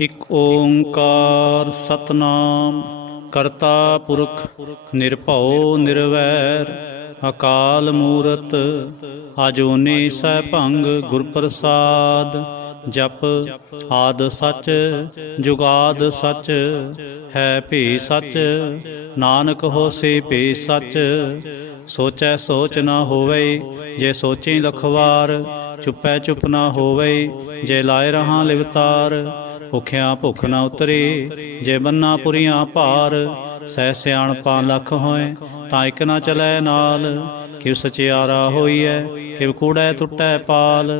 ਇਕ ਓੰਕਾਰ ਸਤਨਾਮ ਕਰਤਾ ਪੁਰਖ ਨਿਰਭਉ ਨਿਰਵੈਰ ਅਕਾਲ ਮੂਰਤ ਅਜੂਨੀ ਸੈਭੰਗ ਗੁਰ ਪ੍ਰਸਾਦ। ਜਪ ਆਦ ਸਚ ਜੁਗਾਦ ਸਚ ਹੈ ਭੀ ਸਚ ਨਾਨਕ ਹੋਸੀ ਭੀ ਸਚ। ਸੋਚੈ ਸੋਚ ਨਾ ਹੋਵੇ ਜੇ ਸੋਚੀ ਲਖ ਵਾਰ ਚੁੱਪੈ ਚੁੱਪ ਨਾ ਹੋਵੇ ਜੇ ਲਾਏ ਰਹਾਂ ਲਿਵਤਾਰ। ਭੁੱਖਿਆਂ ਭੁੱਖ ਨਾ ਉਤਰੀ ਜੇ ਬੰਨਾ ਪੁਰੀਆਂ ਭਾਰ। ਸਹਿ ਸਿਆਣਪਾਂ ਲੱਖ ਹੋਏ ਤਾਂ ਇੱਕ ਨਾ ਚਲੈ ਨਾਲ। ਕਿਵ ਸਚਿਆਰਾ ਹੋਈਐ ਕਿਵ ਕੂੜੈ ਟੁੱਟੈ ਪਾਲ।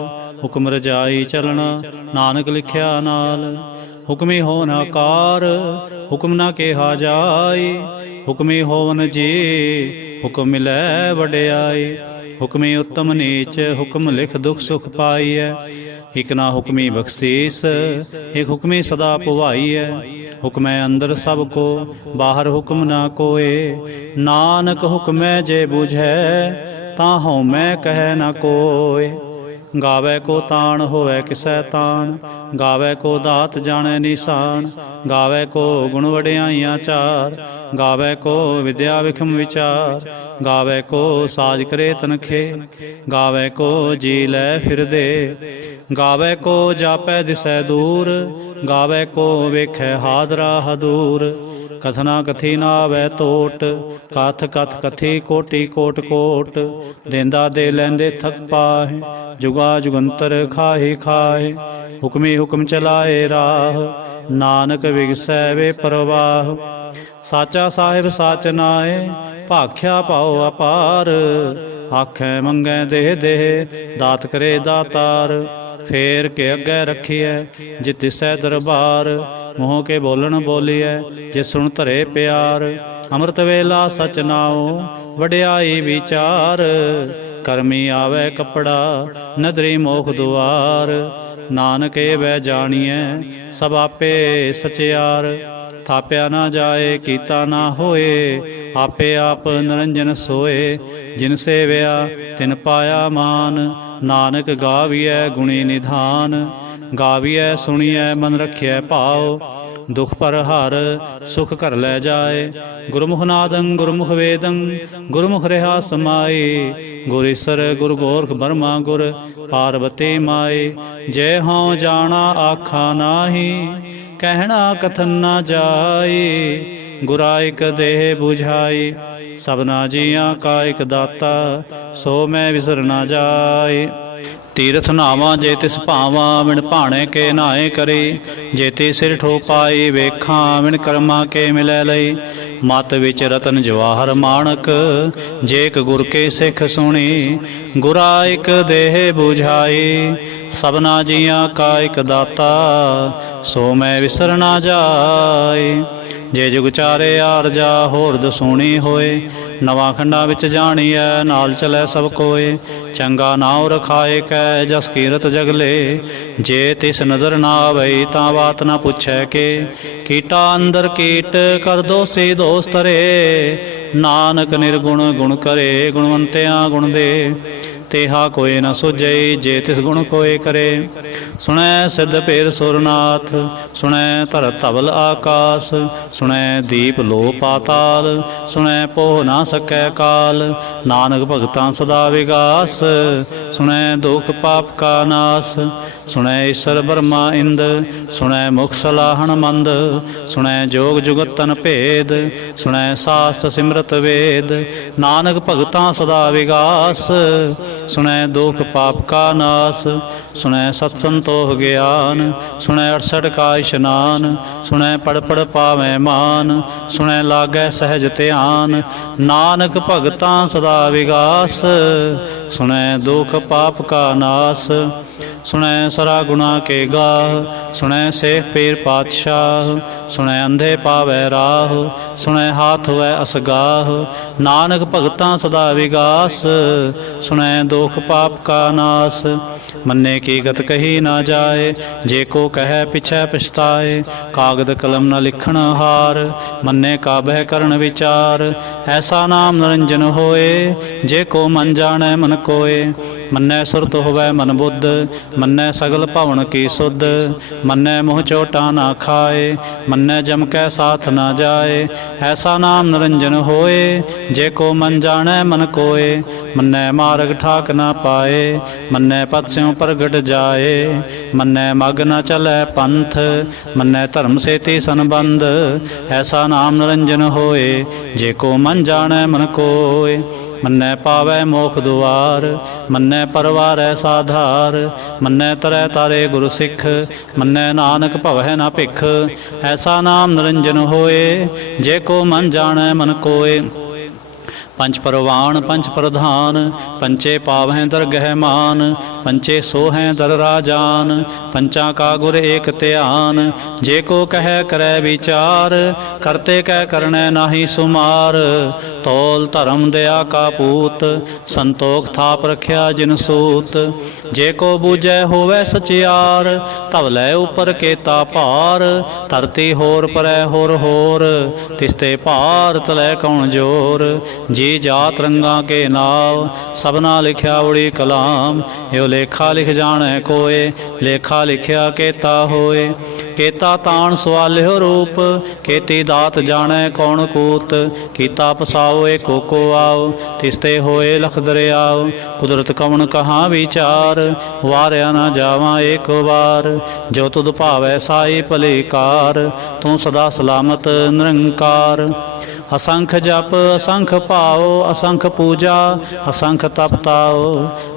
ਹੁਕਮ ਰਜਾਈ ਚਲਣਾ ਨਾਨਕ ਲਿਖਿਆ ਨਾਲ। ਹੁਕਮੀ ਹੋਵਨ ਆਕਾਰ ਹੁਕਮ ਨਾ ਕਿਹਾ ਜਾਈ। ਹੁਕਮੀ ਹੋਵਨ ਜੀ ਹੁਕਮ ਮਿਲੈ ਵਡਿਆਈ। ਹੁਕਮੀ ਉੱਤਮ ਨੀਚ ਹੁਕਮ ਲਿਖ ਦੁਖ ਸੁਖ ਪਾਈਐ। ਇਕ ਨਾ ਹੁਕਮੀ ਬਖਸ਼ੀਸ ਇਕ ਹੁਕਮੀ ਸਦਾ ਪੁਵਾਈਐ। ਹੁਕਮੈ ਅੰਦਰ ਸਭ ਕੋ ਬਾਹਰ ਹੁਕਮ ਨਾ ਕੋਏ। ਨਾਨਕ ਹੁਕਮੈ ਜੇ ਬੁਝੈ ਤਾਂ ਹਉਮੈ ਕਹਿ ਨਾ ਕੋਇ। ਗਾਵੈ ਕੋ ਤਾਣ ਹੋਵੈ ਕਿਸੈ ਤਾਣ ਗਾਵੈ ਕੋ ਦਾਤ ਜਾਣੈ ਨਿਸ਼ਾਨ। ਗਾਵੈ ਕੋ ਗੁਣ ਵਡਿਆਈਆਂ ਚਾਰ ਗਾਵੈ ਕੋ ਵਿਦਿਆ ਵਿਖਮ ਵਿਚਾਰ। ਗਾਵੈ ਕੋ ਸਾਜ ਕਰੇ ਤਨਖੇ ਗਾਵੈ ਕੋ ਜੀ ਲੈ ਫਿਰਦੇ। ਗਾਵੈ ਕੋ ਜਾਪੈ ਦਿਸੈ ਦੂਰ ਗਾਵੈ ਕੋ ਵੇਖੈ ਹਾਦਰਾ ਹਦੂਰ। ਕਥਨਾ ਕਥੀ ਨਾ ਆਵੈ ਟੋਟ ਕਥ ਕਥ ਕਥੀ ਕੋਟੀ ਕੋਟ ਕੋਟ। ਦੇਂਦਾ ਦੇ ਲੈਂਦੇ ਥਕ ਪਾਹੇ ਜੁਗਾ ਜੁਗੰਤਰ ਖਾਹੀ ਖਾਹੇ। ਹੁਕਮੀ ਹੁਕਮ ਚਲਾਏ ਰਾਹ ਨਾਨਕ ਵਿਗਸੈ ਵੇ ਪ੍ਰਵਾਹ। ਸਾਚਾ ਸਾਹਿਬ ਸਾਚ ਨਾਏ ਭਾਖਿਆ ਭਾਉ ਅਪਾਰ। ਆਖੈ ਮੰਗੈ ਦੇਹ ਦੇਹ ਦਾਤ ਕਰੇ ਦਾਤਾਰ। ਫੇਰ ਕੇ ਅੱਗੇ ਰੱਖੀਐ ਜੇ ਤਿਸੈ ਦਰਬਾਰ। ਮੂੰਹ ਕੇ ਬੋਲਣ ਬੋਲੀਐ ਜੇ ਸੁਣ ਧਰੇ ਪਿਆਰ। ਅੰਮ੍ਰਿਤ ਵੇਲਾ ਸਚ ਨਾਉ ਵਡਿਆਈ ਵਿਚਾਰ। ਕਰਮੀ ਆਵੈ ਕੱਪੜਾ ਨਦਰੀ ਮੋਖ ਦੁਆਰ। ਨਾਨਕ ਏ ਵੈ ਜਾਣੀਐ ਸਭ ਆਪੇ ਸਚਿਆਰ। ਥਾਪਿਆ ਨਾ ਜਾਏ ਕੀਤਾ ਨਾ ਹੋਏ ਆਪੇ ਆਪ ਨਿਰੰਜਨ ਸੋਏ। ਜਿਨ ਸੇਵਿਆ ਤਿਨ ਪਾਇਆ ਮਾਨ ਨਾਨਕ ਗਾਵੀਐ ਗੁਣੀ ਨਿਧਾਨ। ਗਾਵੀਐ ਸੁਣੀਐ ਮਨ ਰੱਖਿਐ ਭਾਉ ਦੁਖ ਪਰ ਹਰ ਸੁਖ ਘਰ ਲੈ ਜਾਏ। ਗੁਰਮੁਖ ਨਾਦੰ ਗੁਰਮੁਖ ਵੇਦੰ ਗੁਰਮੁਖ ਰਿਹਾ ਸਮਾਈ। ਗੁਰ ਈਸਰ ਗੁਰ ਗੋਰਖ ਬਰਮਾ ਗੁਰ ਪਾਰਬਤੀ ਮਾਈ। ਜੇ ਹਉ ਜਾਣਾ ਆਖਾ ਨਾਹੀ ਕਹਿਣਾ ਕਥਨ ਨਾ ਜਾਈ। ਗੁਰਾ ਇਕ ਦੇਹ ਬੁਝਾਈ ਸਭਨਾ ਜੀਆਂ ਕਾ ਇਕ ਦਾਤਾ ਸੋ ਮੈਂ ਵਿਸਰ ਨਾ ਜਾਏ। ਤੀਰਥ ਨਾਵਾਂ ਜੇ ਤਿਸ ਭਾਵਾਂ ਵਿਣ ਭਾਣੇ ਕੇ ਨਾਏ ਕਰੀ। ਜੇ ਤੇ ਸਿਰ ਠੋ ਪਾਈ ਵੇਖਾਂ ਵਿਣ ਕਰਮਾਂ ਕੇ ਮਿਲੈ ਲਈ। ਮਤ ਵਿੱਚ ਰਤਨ ਜਵਾਹਰ ਮਾਣਕ ਜੇ ਇਕ ਗੁਰ ਕੇ ਸਿੱਖ ਸੁਣੀ। ਗੁਰਾ ਇਕ ਦੇਹ ਬੁਝਾਈ ਸਭਨਾ ਜੀਆਂ ਕਾ ਇਕ ਦਾਤਾ ਸੋ ਮੈਂ ਵਿਸਰ ਨਾ ਜਾਏ। ਜੇ ਜੁਗ ਚਾਰੇ ਆਰਜਾ ਹੋਰ ਦਸੂਣੀ ਹੋਏ। ਨਵਾਂ ਖੰਡਾਂ ਵਿੱਚ ਜਾਣੀਐ ਨਾਲ ਚਲੈ ਸਭ ਕੋਏ। ਚੰਗਾ ਨਾਉ ਰਖਾਏ ਕੈ ਜਸ ਕੀਰਤ ਜਗਲੇ। ਜੇ ਤਿਸ ਨਦਰ ਨਾ ਆਵਈ ਤਾਂ ਬਾਤ ਨਾ ਪੁੱਛੈ ਕੇ। ਕੀਟਾ ਅੰਦਰ ਕੀਟ ਕਰ ਦੋਸੀ ਦੋਸ ਤਰੇ। ਨਾਨਕ ਨਿਰਗੁਣ ਗੁਣ ਕਰੇ ਗੁਣਵੰਤਿਆਂ ਗੁਣ ਦੇ। ਤੇਹਾ ਕੋਇ ਨ ਸੁਝਈ ਜੇ ਤਿਸ ਗੁਣ ਕੋਇ ਕਰੇ। ਸੁਣੈ ਸਿੱਧ ਭੇਦ ਸੁਰਨਾਥ ਸੁਣੈ ਧਰ ਧਵਲ ਆਕਾਸ। ਸੁਣੈ ਦੀਪ ਲੋ ਪਾਤਾਲ ਸੁਣੈ ਪੋਹ ਨਾ ਸਕੈ ਕਾਲ। ਨਾਨਕ ਭਗਤਾਂ ਸਦਾ ਵਿਗਾਸ ਸੁਣੈ ਦੁਖ ਪਾਪ ਕਾ ਨਾਸ। ਸੁਣੈ ਈਸਰ ਬਰਮਾ ਇੰਦ ਸੁਣੈ ਮੁਖ ਸਲਾਹਣ ਮੰਦ। ਸੁਣੈ ਜੋਗ ਜੁਗਤ ਤਨ ਭੇਦ ਸੁਣੈ ਸਾਸਤ ਸਿਮਰਤ ਵੇਦ। ਨਾਨਕ ਭਗਤਾਂ ਸਦਾ ਵਿਗਾਸ ਸੁਣੈ ਦੁਖ ਪਾਪ ਕਾ ਨਾਸ। ਸੁਣੈ ਸਤ ਸੰਤੋਖ ਗਿਆਨ ਸੁਣੈ 68 ਕਾ ਇਸ਼ਨਾਨ। ਸੁਣੈ ਪੜ ਪੜ ਪਾਵੈ ਮਾਨ ਸੁਣੈ ਲਾਗੈ ਸਹਿਜ ਧਿਆਨ। ਨਾਨਕ ਭਗਤਾਂ ਸਦਾ ਵਿਗਾਸ ਸੁਣੈ ਦੁਖ ਪਾਪ ਕਾ ਨਾਸ। ਸੁਣੈ ਸਰਾ ਗੁਣਾ ਕੇ ਗਾ ਸੁਣੈ ਸੇਖ ਪੀਰ ਪਾਤਸ਼ਾਹ। ਸੁਣੈ ਅੰਧੇ ਪਾਵੈ ਰਾਹ, ਸੁਣੈ ਹਾਥ ਹੋਵੈ ਅਸਗਾਹ। ਨਾਨਕ ਭਗਤਾਂ ਸਦਾ ਵਿਗਾਸ, ਸੁਣੈ ਦੋਖ ਪਾਪ ਕਾ ਨਾਸ। ਮੰਨੇ ਕੀ ਗਤ ਕਹੀ ਨਾ ਜਾਏ, ਜੇ ਕੋ ਕਹੈ ਪਿਛੈ ਪਛਤਾਏ। ਕਾਗਦ ਕਲਮ ਨ ਲਿਖਣ ਹਾਰ, ਮੰਨੇ ਕਾ ਬਹਿ ਕਰਨ ਵਿਚਾਰ। ਐਸਾ ਨਾਮ ਨਿਰੰਜਨ ਹੋਏ, ਜੇ ਕੋ ਮਨ ਜਾਣੈ ਮਨ ਕੋਏ। ਮੰਨੈ ਸੁਰਤ ਹੋਵੈ ਮਨ ਬੁੱਧ, ਮੰਨੈ ਸਗਲ ਭਵਨ ਕੀ ਸੁਧ। ਮੰਨੈ ਮੋਹ ਚੋਟਾ ਨਾ ਖਾਏ, ਮੰਨੈ ਜਮ ਕੈ ਸਾਥ ਨਾ ਜਾਏ। ਐਸਾ ਨਾਮ ਨਿਰੰਜਨ ਹੋਏ, ਜੇ ਕੋ ਮਨ ਜਾਣੈ ਮਨ ਕੋਏ। ਮੰਨੈ ਮਾਰਗ ਠਾਕ ਨਾ ਪਾਏ, ਮੰਨੈ ਪਤ ਸਿਉ ਪ੍ਰਗਟ ਜਾਏ। ਮੰਨੈ ਮਗ ਨ ਚਲੈ ਪੰਥ, ਮੰਨੈ ਧਰਮ ਸੇਤੀ ਸੰਬੰਧ। ਐਸਾ ਨਾਮ ਨਿਰੰਜਨ ਹੋਏ, ਜੇ ਕੋ ਮਨ ਜਾਣੈ ਮਨ ਕੋਏ। ਮੰਨੈ ਪਾਵੈ ਮੋਖ ਦੁਆਰ, ਮੰਨੈ ਪਰਵਾਰੈ ਸਾਧਾਰ। ਮੰਨੈ ਤਰੈ ਤਾਰੇ ਗੁਰ ਸਿੱਖ, ਮੰਨੈ ਨਾਨਕ ਭਵੈ ਨਾ ਭਿਖ। ਐਸਾ ਨਾਮ ਨਿਰੰਜਨ ਹੋਏ, ਜੇ ਕੋ ਮਨ ਜਾਣੈ ਮਨ ਕੋਏ। ਪੰਚ ਪਰਵਾਣ ਪੰਚ ਪ੍ਰਧਾਨ, ਪੰਚੇ ਪਾਵਹਿ ਦਰਗਹਿ ਮਾਨ। ਪੰਚੇ ਸੋਹੈ ਦਰ ਰਾਜਾਨ, ਪੰਚਾਂ ਕਾ ਗੁਰ ਏਕ ਧਿਆਨ। ਜੇ ਕੋ ਕਹਿ ਕਰੈ ਵਿਚਾਰ, ਕਰਤੇ ਕਹਿ ਕਰਨੈ ਨਾਹੀ ਸੁਮਾਰ। ਤੋਲ ਧਰਮ ਦਇਆ ਕਾ ਪੂਤ, ਸੰਤੋਖ ਥਾਪ ਰਖਿਆ ਜਿਨ ਸੂਤ। ਜੇ ਕੋ ਬੂਝੈ ਹੋਵੈ ਸਚਿਆਰ, ਤਵ ਲੈ ਉਪਰ ਕੇਤਾ ਭਾਰ। ਧਰਤੀ ਹੋਰ ਪਰੈ ਹੋਰ ਹੋਰ, ਤਿਸਤੇ ਭਾਰ ਤਲੈ ਕੌਣ ਜੋਰ। ਜੀ ਜਾਤ ਰੰਗਾ ਕੇ ਨਾਮ, ਸਭਨਾ ਲਿਖਿਆ ਉੜੀ ਕਲਾਮ। ਇਹੋ ਲੇਖਾ ਲਿਖ ਜਾਣੈ ਕੋਏ, ਲੇਖਾ ਲਿਖਿਆ ਕੇਤਾ ਹੋਏ। ਕੇਤਾ ਤਾਣ ਸਵਾਲਿਓ ਰੂਪ, ਕੇਤੀ ਦਾਤ ਜਾਣੈ ਕੌਣ ਕੂਤ। ਕੀਤਾ ਪਸਾਓ ਏਕੋ ਕੋ ਆਓ, ਤਿਸਤੇ ਹੋਏ ਲਖ ਦਰਿਆਓ। ਕੁਦਰਤ ਕਵਣ ਕਹਾਂ ਵਿਚਾਰ, ਵਾਰਿਆ ਨਾ ਜਾਵਾਂ ਏਕ ਵਾਰ। ਜੋ ਤੁਧ ਭਾਵੈ ਸਾਈ ਭਲੇ ਕਾਰ, ਤੂੰ ਸਦਾ ਸਲਾਮਤ ਨਿਰੰਕਾਰ। असंख जप असंख पाओ, असंख पूजा असंख तप ताओ।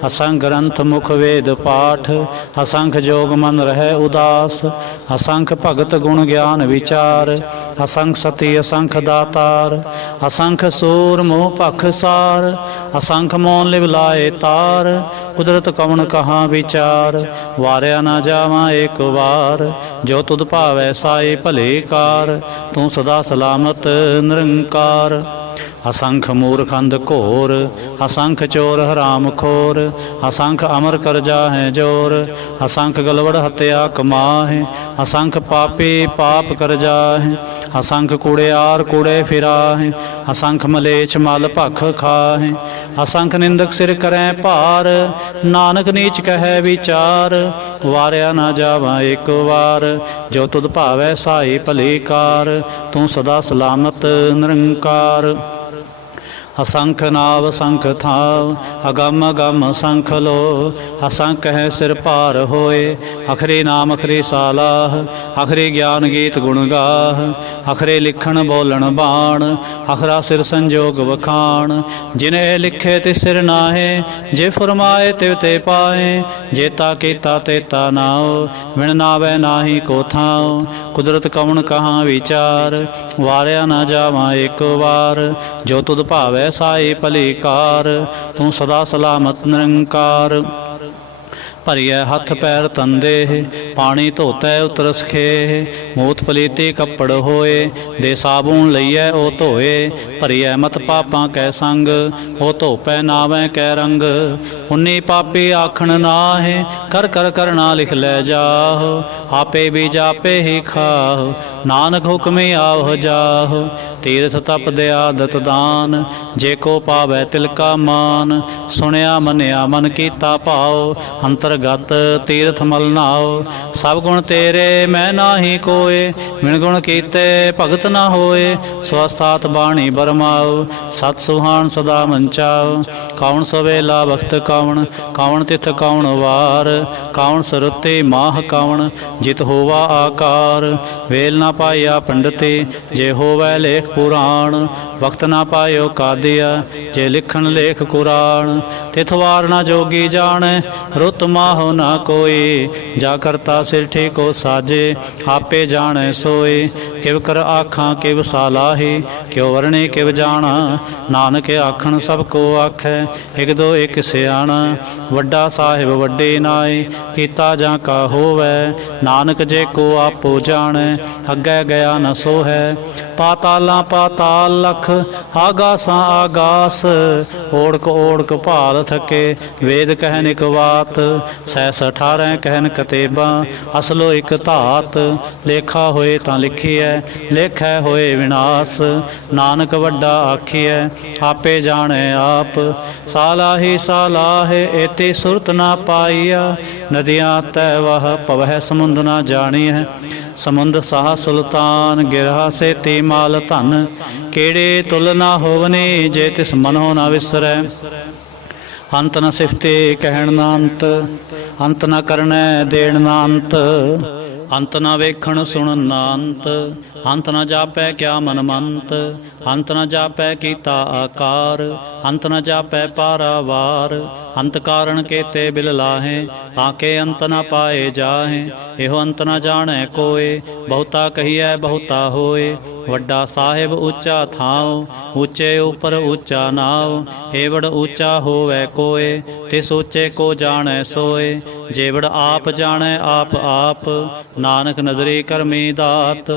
असंख ग्रंथ मुख वेद पाठ, असंख जोग मन रहे उदास। असंख भगत गुण ज्ञान विचार, असंख सती असंख दातार। असंख सूर मोह पख सार, असंख मौन लिव लाए तार। कुदरत कवन कहाँ विचार, वारिया ना जावां एक बार। जो तुध भावै साई भले कार, तू सदा सलामत निरंकार। असंख मूर्खंद घोर, असंख चोर हराम खोर। असंख अमर करजा है जोर, असंख गलवड़ हत्या कमाहे। असंख पापी पाप कर जाहे, असंख कूड़ेयार कूड़े फिराहे। असंख मलेच्छ मल भख खाहे, असंख निंदक सिर करें भार। नानक नीच कहे विचार, वारिया ना जावां एक वार। जो तुध भावै साई भली कार, तू सदा सलामत निरंकार। असंख नाव असंख थाव, अगम अगम असंख लो। असंख है सिर पार होए, अखरे नाम अखरे सालाह। अखरे ज्ञान गीत गुण गाह, अखरे लिखण बोलन बाण। अखरा सिर संजोग वखाण, जिन ए लिखे तिस सिर नाहे। जे फरमाए तिव ते पाए, जेता कीता तेता नाओ। विण नावै नाही को थाओ, कुदरत कवन कहाँ विचार। वारिया ना जावां एक वार, जो तुध भावै साई भली कार। तू सदा सलामत निरंकार। भरिया हथ पैर तंदे, पानी धोतै उतर सखेह। मूत पलीती कपड़ होए, दे साबुन लईए ओ धोए। भरिया मत पापां कै संग, ओ धोपै नावै कै रंग। उन्नी पापी आखण नाहे, कर कर करना लिख लै जाह। आपे बीज आपे ही खाह, नानक हुक्मी आवह जाह। तीर्थ तप दया दत दान, जे को पावै तिलका मान। सुनिया मनिया मन कीता भाव, अंतरगत तीर्थ मल नाओ। सब गुण तेरे मैं नाही कोय, विण गुण कीते भगत ना होए। स्वस्थात बाणी बरमाओ, सत सुहान सदा मंचाओ। कौन सवेला वक्त कौन, कौन तिथ कौन वार। कौन सरुते माह कौन, जित होवा आकार। वेल ना पाया पंडिते, जे होवै लेख पुराण। ਵਕਤ ਨਾ ਪਾਇਓ ਕਾਦਿਆ ਜੇ ਲਿਖਣ ਲੇਖ ਕੁਰਾਨ। ਤਿਥ ਵਾਰ ਨਾ ਜੋਗੀ ਜਾਣੈ ਰੁੱਤ ਮਾਹੋ ਨਾ ਕੋਈ, ਜਾ ਕਰਤਾ ਸਿਰ ਠੀਕੋ ਸਾਜੇ ਆਪੇ ਜਾਣੈ ਸੋਏ। ਕਿਵ ਕਰ ਆਖਾਂ ਕਿਵ ਸਾਲਾਹੀ ਕਿਉ ਵਰਣੇ ਕਿਵ ਜਾਣਾ, ਨਾਨਕ ਆਖਣ ਸਭ ਕੋ ਆਖੈ ਇਕ ਦੋ ਇਕ ਸਿਆਣਾ। ਵੱਡਾ ਸਾਹਿਬ ਵੱਡੇ ਨਾਏ ਕੀਤਾ ਜਾਂ ਕਾ ਹੋਵੈ, ਨਾਨਕ ਜੇ ਕੋ ਆਪੋ ਜਾਣੈ ਅੱਗੇ ਗਿਆ ਨ ਸੋਹੈ। ਪਾਤਾਲਾਂ ਪਾਤਾਲ ਲਖ ਆਗਾਸਾਂ ਆਗਾਸ, ਓੜਕ ਓੜਕ ਭਾਲ ਥਕੇ ਵੇਦ ਕਹਿਨ ਇਕ ਬਾਤ। ਸੈਸ 18 ਕਹਿਨ ਕਤੇਬਾਂ ਅਸਲੋ ਇਕ ਧਾਤ, ਲੇਖਾ ਹੋਏ ਤਾਂ ਲਿਖੀਐ ਲੇਖੈ ਹੋਏ ਵਿਨਾਸ਼। ਨਾਨਕ ਵੱਡਾ ਆਖੀਐ ਆਪੇ ਜਾਣੈ ਆਪ, ਸਾਲਾਹੀ ਸਾਲਾਹੇ ਏਤੀ ਸੁਰਤ ਨਾ ਪਾਈਆ। ਨਦੀਆਂ ਤੈ ਵਹ ਪਵਹਿ ਸਮੁੰਦ ਨਾ ਜਾਣੀਐ, ਸਮੁੰਦ ਸਾਹ ਸੁਲਤਾਨ ਗਿਰਹਾ ਸੇਤੀ ਮਾਲ ਧਨ। ਕਿਹੜੇ ਤੁਲ ਨਾ ਹੋਵਨੀ ਜੇ ਤਿਸ ਮਨੋ ਨਾ ਵਿਸਰੈ, ਅੰਤ ਨ ਸਿਫਤੇ ਕਹਿਣ ਨਾ ਅੰਤ, ਅੰਤ ਨ ਕਰਨੈ ਦੇਣ ਨਾ ਅੰਤ। ਅੰਤ ਨਾ ਵੇਖਣ ਸੁਣਨ ਨਾ ਅੰਤ, ਅੰਤ ਨ ਜਾਪੈ ਕਿਆ ਮਨ ਮੰਤ। ਅੰਤ ਨ ਜਾਪੈ ਕੀਤਾ ਆਕਾਰ, ਅੰਤ ਨ ਜਾਪੈ ਪਾਰਾਵਾਰ। ਅੰਤ ਕਾਰਨ ਕੇਤੇ ਬਿਲ ਲਾਹੇ ਤਾਂ ਕੇ ਅੰਤ ਨ ਪਾਏ ਜਾਹੇ। ਇਹੋ ਅੰਤ ਨ ਜਾਣੈ ਕੋਏ ਬਹੁਤਾ ਕਹੀਐ ਬਹੁਤਾ ਹੋਏ। ਵੱਡਾ ਸਾਹਿਬ ਉੱਚਾ ਥਾਉ ਉੱਚੇ ਉਪਰ ਉੱਚਾ ਨਾਉ, ਏਵੜ ਉੱਚਾ ਹੋਵੈ ਕੋਏ ਤਿਸ ਉੱਚੇ ਕੋ ਜਾਣੈ ਸੋਏ। ਜੇਵੜ ਆਪ ਜਾਣੈ ਆਪ ਆਪ, ਨਾਨਕ ਨਦਰੀ ਕਰਮੀ ਦਾਤ।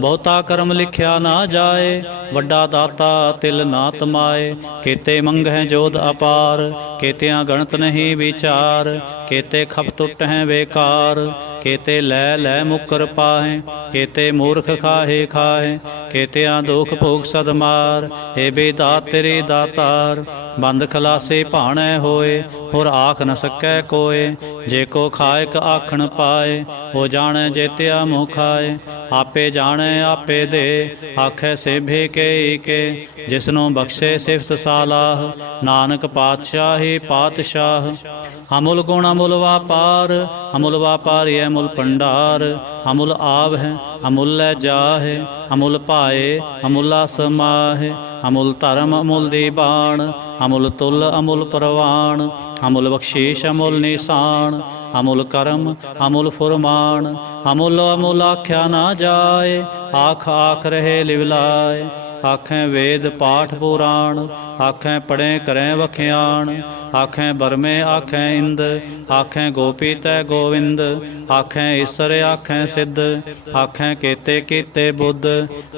ਬਹੁਤਾ ਕਰਮ ਲਿਖਿਆ ਨਾ ਜਾਏ, ਵੱਡਾ ਦਾਤਾ ਤਿਲ ਨਾ ਤਮਾਏ। ਕੇਤੇ ਮੰਗਹਿ ਜੋਧ ਅਪਾਰ, ਕੇਤਿਆਂ ਗਣਤ ਨਹੀਂ ਵਿਚਾਰ। ਕੇਤੇ ਖਪ ਟੁੱਟਹਿ ਬੇਕਾਰ, ਕੇਤੇ ਲੈ ਲੈ ਮੁਕਰ ਪਾਹੇ। ਕੇਤੇ ਮੂਰਖ ਖਾਹੇ ਖਾਹੇ, ਕੇਤਿਆਂ ਦੁਖ ਭੋਗ ਸਦ ਮਾਰ। ਏ ਬੇਦਾਤ ਤੇਰੇ ਦਾਤਾਰ, ਬੰਦ ਖਲਾਸੇ ਭਾਣੈ ਹੋਏ ਹੋਰ ਆਖ ਨ ਸਕੈ ਕੋਏ। ਜੇ ਕੋ ਖਾਇਕ ਆਖਣ ਪਾਏ, ਉਹ ਜਾਣੈ ਜੇਤਿਆ ਮੂੰਹ ਖਾਏ। ਆਪੇ ਜਾਣੈ ਆਪੇ ਦੇ ਆਖੈ ਸੇਭੇ ਕੇ ਕੇ, ਜਿਸਨੂੰ ਬਖਸ਼ੇ ਸਿਫਤ ਸਾਲਾਹ ਨਾਨਕ ਪਾਤਸ਼ਾਹੀ ਪਾਤਸ਼ਾਹ। ਅਮੁਲ ਗੁਣ ਅਮੁਲ ਵਾਪਾਰ, ਅਮੁਲ ਵਾਪਾਰੀ ਅਮੁਲ ਭੰਡਾਰ। ਅਮੁਲ ਆਵ ਹੈ ਅਮੁਲ ਲੈ ਜਾਹੇ, ਅਮੁਲ ਪਾਏ ਅਮੁਲਾ ਸਮਾਹੇ। ਅਮੁਲ ਧਰਮ ਅਮੁਲ ਦੀ ਬਾਣ, ਅਮੁਲ ਤੁਲ ਅਮੁਲ ਪ੍ਰਵਾਨ। ਅਮੁਲ ਬਖਸ਼ੀਸ਼ ਅਮੁਲ ਨਿਸ਼ਾਨ, ਅਮੁਲ ਕਰਮ ਅਮੁਲ ਫੁਰਮਾਨ। ਅਮੁਲ ਅਮੁਲ ਆਖਿਆ ਨਾ ਜਾਏ, ਆਖ ਆਖ ਰਹੇ ਲਿਵਲਾਏ। ਆਖੈ ਵੇਦ ਪਾਠ ਪੁਰਾਣ, ਆਖੈ ਪੜ੍ਹੇ ਕਰੈ ਵਖਿਆਣ। ਆਖੈ ਬਰਮੇ ਆਖੈ ਇੰਦ, ਆਖੈ ਗੋਪੀ ਤੈ ਗੋਵਿੰਦ। ਆਖੈ ਈਸਰ ਆਖੈ ਸਿੱਧ, ਆਖੈ ਕੇਤੇ ਕੀਤੇ ਬੁੱਧ।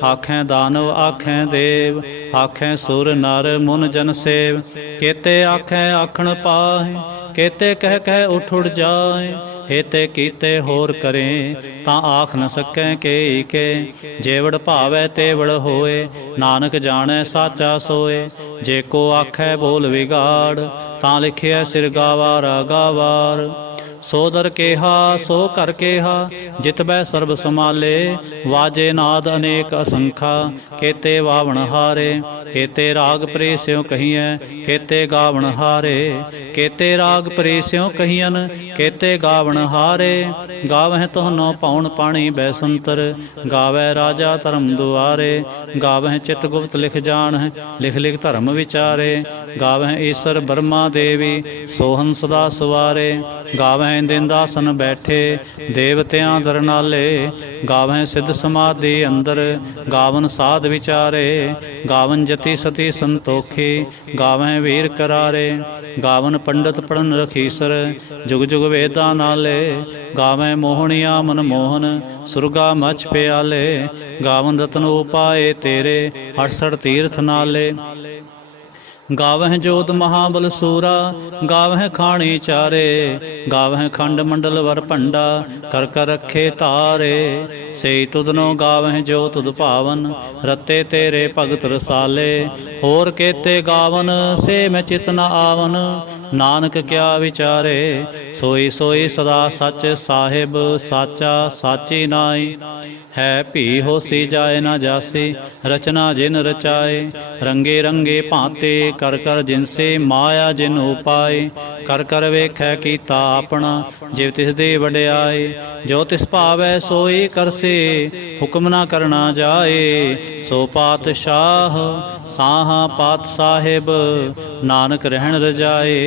ਆਖੈ ਦਾਨਵ ਆਖੈ ਦੇਵ, ਆਖੈ ਸੁਰ ਨਰ ਮੁਨ ਜਨ ਸੇਵ। ਕੇਤੇ ਆਖੈ ਆਖਣ ਪਾਹੇ, ਕੇਤੇ ਕਹਿ ਕਹਿ ਉਠ ਉੜ ਜਾਏ। ਏਤੇ ਕੀਤੇ ਹੋਰ ਕਰੇ ਤਾਂ ਆਖ ਨ ਸਕੈ ਕੇ ਕੇ। ਜੇਵੜ ਭਾਵੈ ਤੇਵੜ ਹੋਏ, ਨਾਨਕ ਜਾਣੈ ਸਾਚਾ ਸੋਏ। ਜੇ ਕੋ ਆਖੈ ਬੋਲ ਵਿਗਾੜ, ਤਾਂ ਲਿਖਿਆ ਸਿਰ ਗਾਵਾਰਾ ਗਾਵਾਰ। ਸੋ ਦਰ ਕੇਹਾ ਸੋ ਕਰ ਕੇਹਾ, ਜਿਤ ਬੈ ਸਰਬ ਸਮਾਲੇ। ਵਾਜੇ ਨਾਦ ਅਨੇਕ ਅਸੰਖਾ, ਕੇਤੇ ਵਾਵਣ ਹਾਰੇ। ਕੇਤੇ ਰਾਗ ਪ੍ਰੇਸਿਓ ਕਹੀਐ, ਕੇਤੇ ਗਾਵਣ ਹਾਰੇ। ਕੇਤੇ ਰਾਗ ਪ੍ਰੇਸਿਓ ਕਹੀਅਨ, ਕੇਤੇ ਗਾਵਣ ਹਾਰੇ। ਗਾਵਹਿ ਤੁਹਾਨੋ ਪਾਉਣ ਪਾਣੀ ਬੈਸੰਤਰ, ਗਾਵੈ ਰਾਜਾ ਧਰਮ ਦੁਆਰੇ। ਗਾਵਹਿ ਚਿਤ ਗੁਪਤ ਲਿਖ ਜਾਣਹਿ, ਲਿਖ ਲਿਖ ਧਰਮ ਵਿਚਾਰੇ। ਗਾਵਹਿ ਈਸਰ ਬਰਮਾ ਦੇਵੀ, ਸੋਹਨ ਸਦਾ ਸਵਾਰੇ। ਗਾਵਹਿ ਦਿੰਦਾਸਨ ਬੈਠੇ, ਦੇਵਤਿਆਂ ਦਰਨਾਲੇ। ਗਾਵਹਿ ਸਿੱਧ ਸਮਾਧੀ ਅੰਦਰ, ਗਾਵਨ ਸਾਧ ਵਿਚਾਰੇ। ਗਾਵਨ ਜਤੀ ਸਤੀ ਸੰਤੋਖੀ, ਗਾਵਹਿ ਵੀਰ ਕਰਾਰੇ। ਗਾਵਨ ਪੰਡਤ ਪੜਨ ਰਖੀਸਰ, ਜੁਗ ਜੁਗ ਵੇਦਾਂ ਨਾਲੇ। ਗਾਵਹਿ ਮੋਹਣੀਆਂ ਮਨ ਮੋਹਨ, ਸੁਰਗਾ ਮਛ ਪਿਆਲੇ। ਗਾਵਨ ਰਤਨ ਉਪਾਏ ਤੇਰੇ, 68 ਤੀਰਥ ਨਾਲੇ। ਗਾਵਹਿ ਜੋਤ ਮਹਾਬਲ ਸੂਰਾ, ਗਾਵਹਿ ਖਾਣੀ ਚਾਰੇ। ਗਾਵਹਿ ਖੰਡ ਮੰਡਲ ਵਰ ਭੰਡਾ, ਕਰ ਕਰ ਰੱਖੇ ਧਾਰੇ। ਸਈ ਤੁਧਨੋ ਗਾਵਹਿ ਜੋ ਤੁਧ ਭਾਵਨ, ਰਤੇ ਤੇਰੇ ਭਗਤ ਰਸਾਲੇ। ਹੋਰ ਕੇਤੇ ਗਾਵਨ ਸੇ ਮੈਂ ਚਿਤ ਨ ਆਵਨ, ਨਾਨਕ ਕਿਆ ਵਿਚਾਰੇ। ਸੋਈ ਸੋਈ ਸਦਾ ਸੱਚ ਸਾਹਿਬ, ਸਾਚਾ ਸਾਚੀ ਨਾਈ। है भी होसी जाए न जासे, रचना जिन रचाए। रंगे रंगे भांते कर कर जिनसे, माया जिन उपाय। कर कर वेखै कीता अपना, जिव तिस दे वड्याए। जो तिस भावै सोई करसे, हुक्म ना करना जाए। सो पातशाह साहा पात साहिब, नानक रहन रजाए।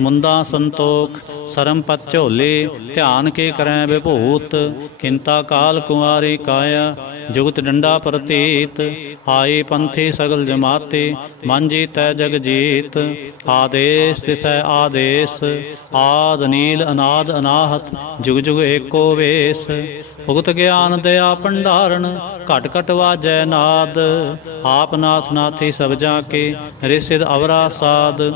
मुंदा संतोख सरम पत झोले, ध्यान के करें विभूत। किंता काल कुंवारी काया, जुगत डंडा प्रतीत। आए पंथी सगल जमाते, मन जीतै जग जीत। आदेश तिसै आदेश, आद नील अनाद अनाहत। जुग जुग एको वेश, भुगत ज्ञान दया भंडारण। घट घट वाजै नाद, आप नाथ नाथी सब जाके। रिसिद अवरा साध,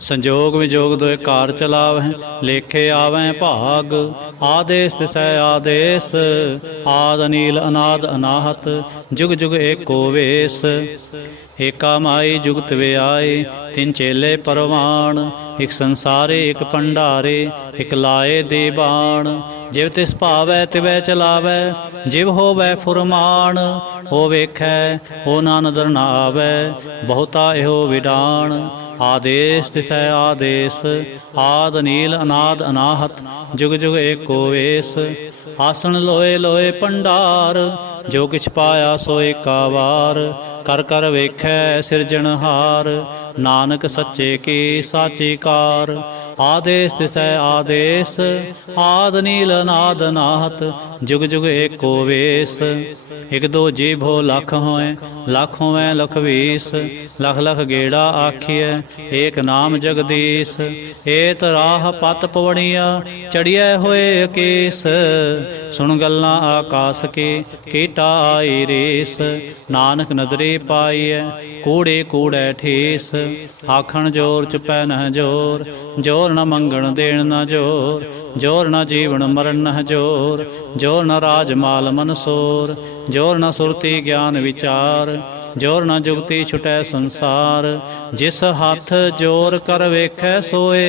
संजोग विजोग दोए कार चलावै। लेखे आवै भाग, आदेश तिसै आदेश। आद अनील अनाद अनाहत, जुग जुग एको वेश। एका माई जुगत व्याए, तिन चेले परवान। एक संसारे एक भंडारे, एक लाए दीवान। जिव तिस भावै तिवै चलावै, जिव होवै फुरमान। हो वेखै हो ना नदर न आवै, बहुता एहो विडान। आदेश तिसै आदेश, आद नील अनाद अनाहत। जुग जुग एको वेश, आसन लोए लोए भंडार। जो किछ पाया सो एका वार, कर कर वेखै सिरजनहार। नानक सच्चे की साची कार, आदेश तिसै आदेश। आद नील अनाद अनाहत, जुग जुग एको वेश। एक दो जी भो लख होए, लख होवै लख बीस। लख लख गेड़ा आखिए, एक नाम जगदीश। एत राह पत पवड़िया, चढ़िए होए अकेस। सुन गल्लां आकाश के, कीटा आई रेस। नानक नदरी पाईए, कूड़े कूड़े ठीस। आखण जोर चुपै नह जोर, जोर न मंगण देण न जोर। जोर न जीवन मरण न जोर, जोर न राज माल मनसोर। जोर न सुरती ज्ञान विचार, जोर न जुगती छुटै संसार। जिस हाथ जोर कर वेखै सोए,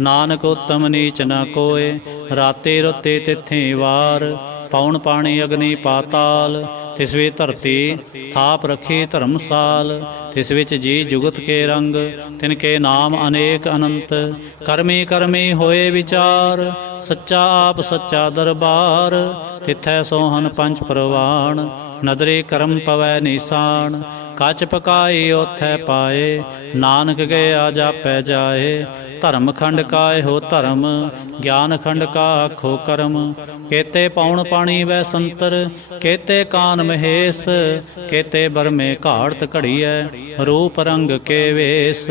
नानक उत्तम नीच न कोय। राते रुते तिथि वार, पौन पाणी अग्नि पाताल। तिस वी धरती थाप रखी धर्मसाल। तिस विच जी जुगत के रंग, तिनके नाम अनेक अनंत। करमी करमी होए विचार, सच्चा आप सच्चा दरबार। तिथै सोहन पंच प्रवाण, नदरी करम पवै निशान। कच पकाई ओथै पाए, नानक गया जापै जाए। धर्म खंड का हो धर्म, ज्ञान खंड का आखो कर्म। केते पौन पाणी वै संतर, केते कान महेश। केते बरमे घाड़त घड़ीऐ, रूप रंग के वेश।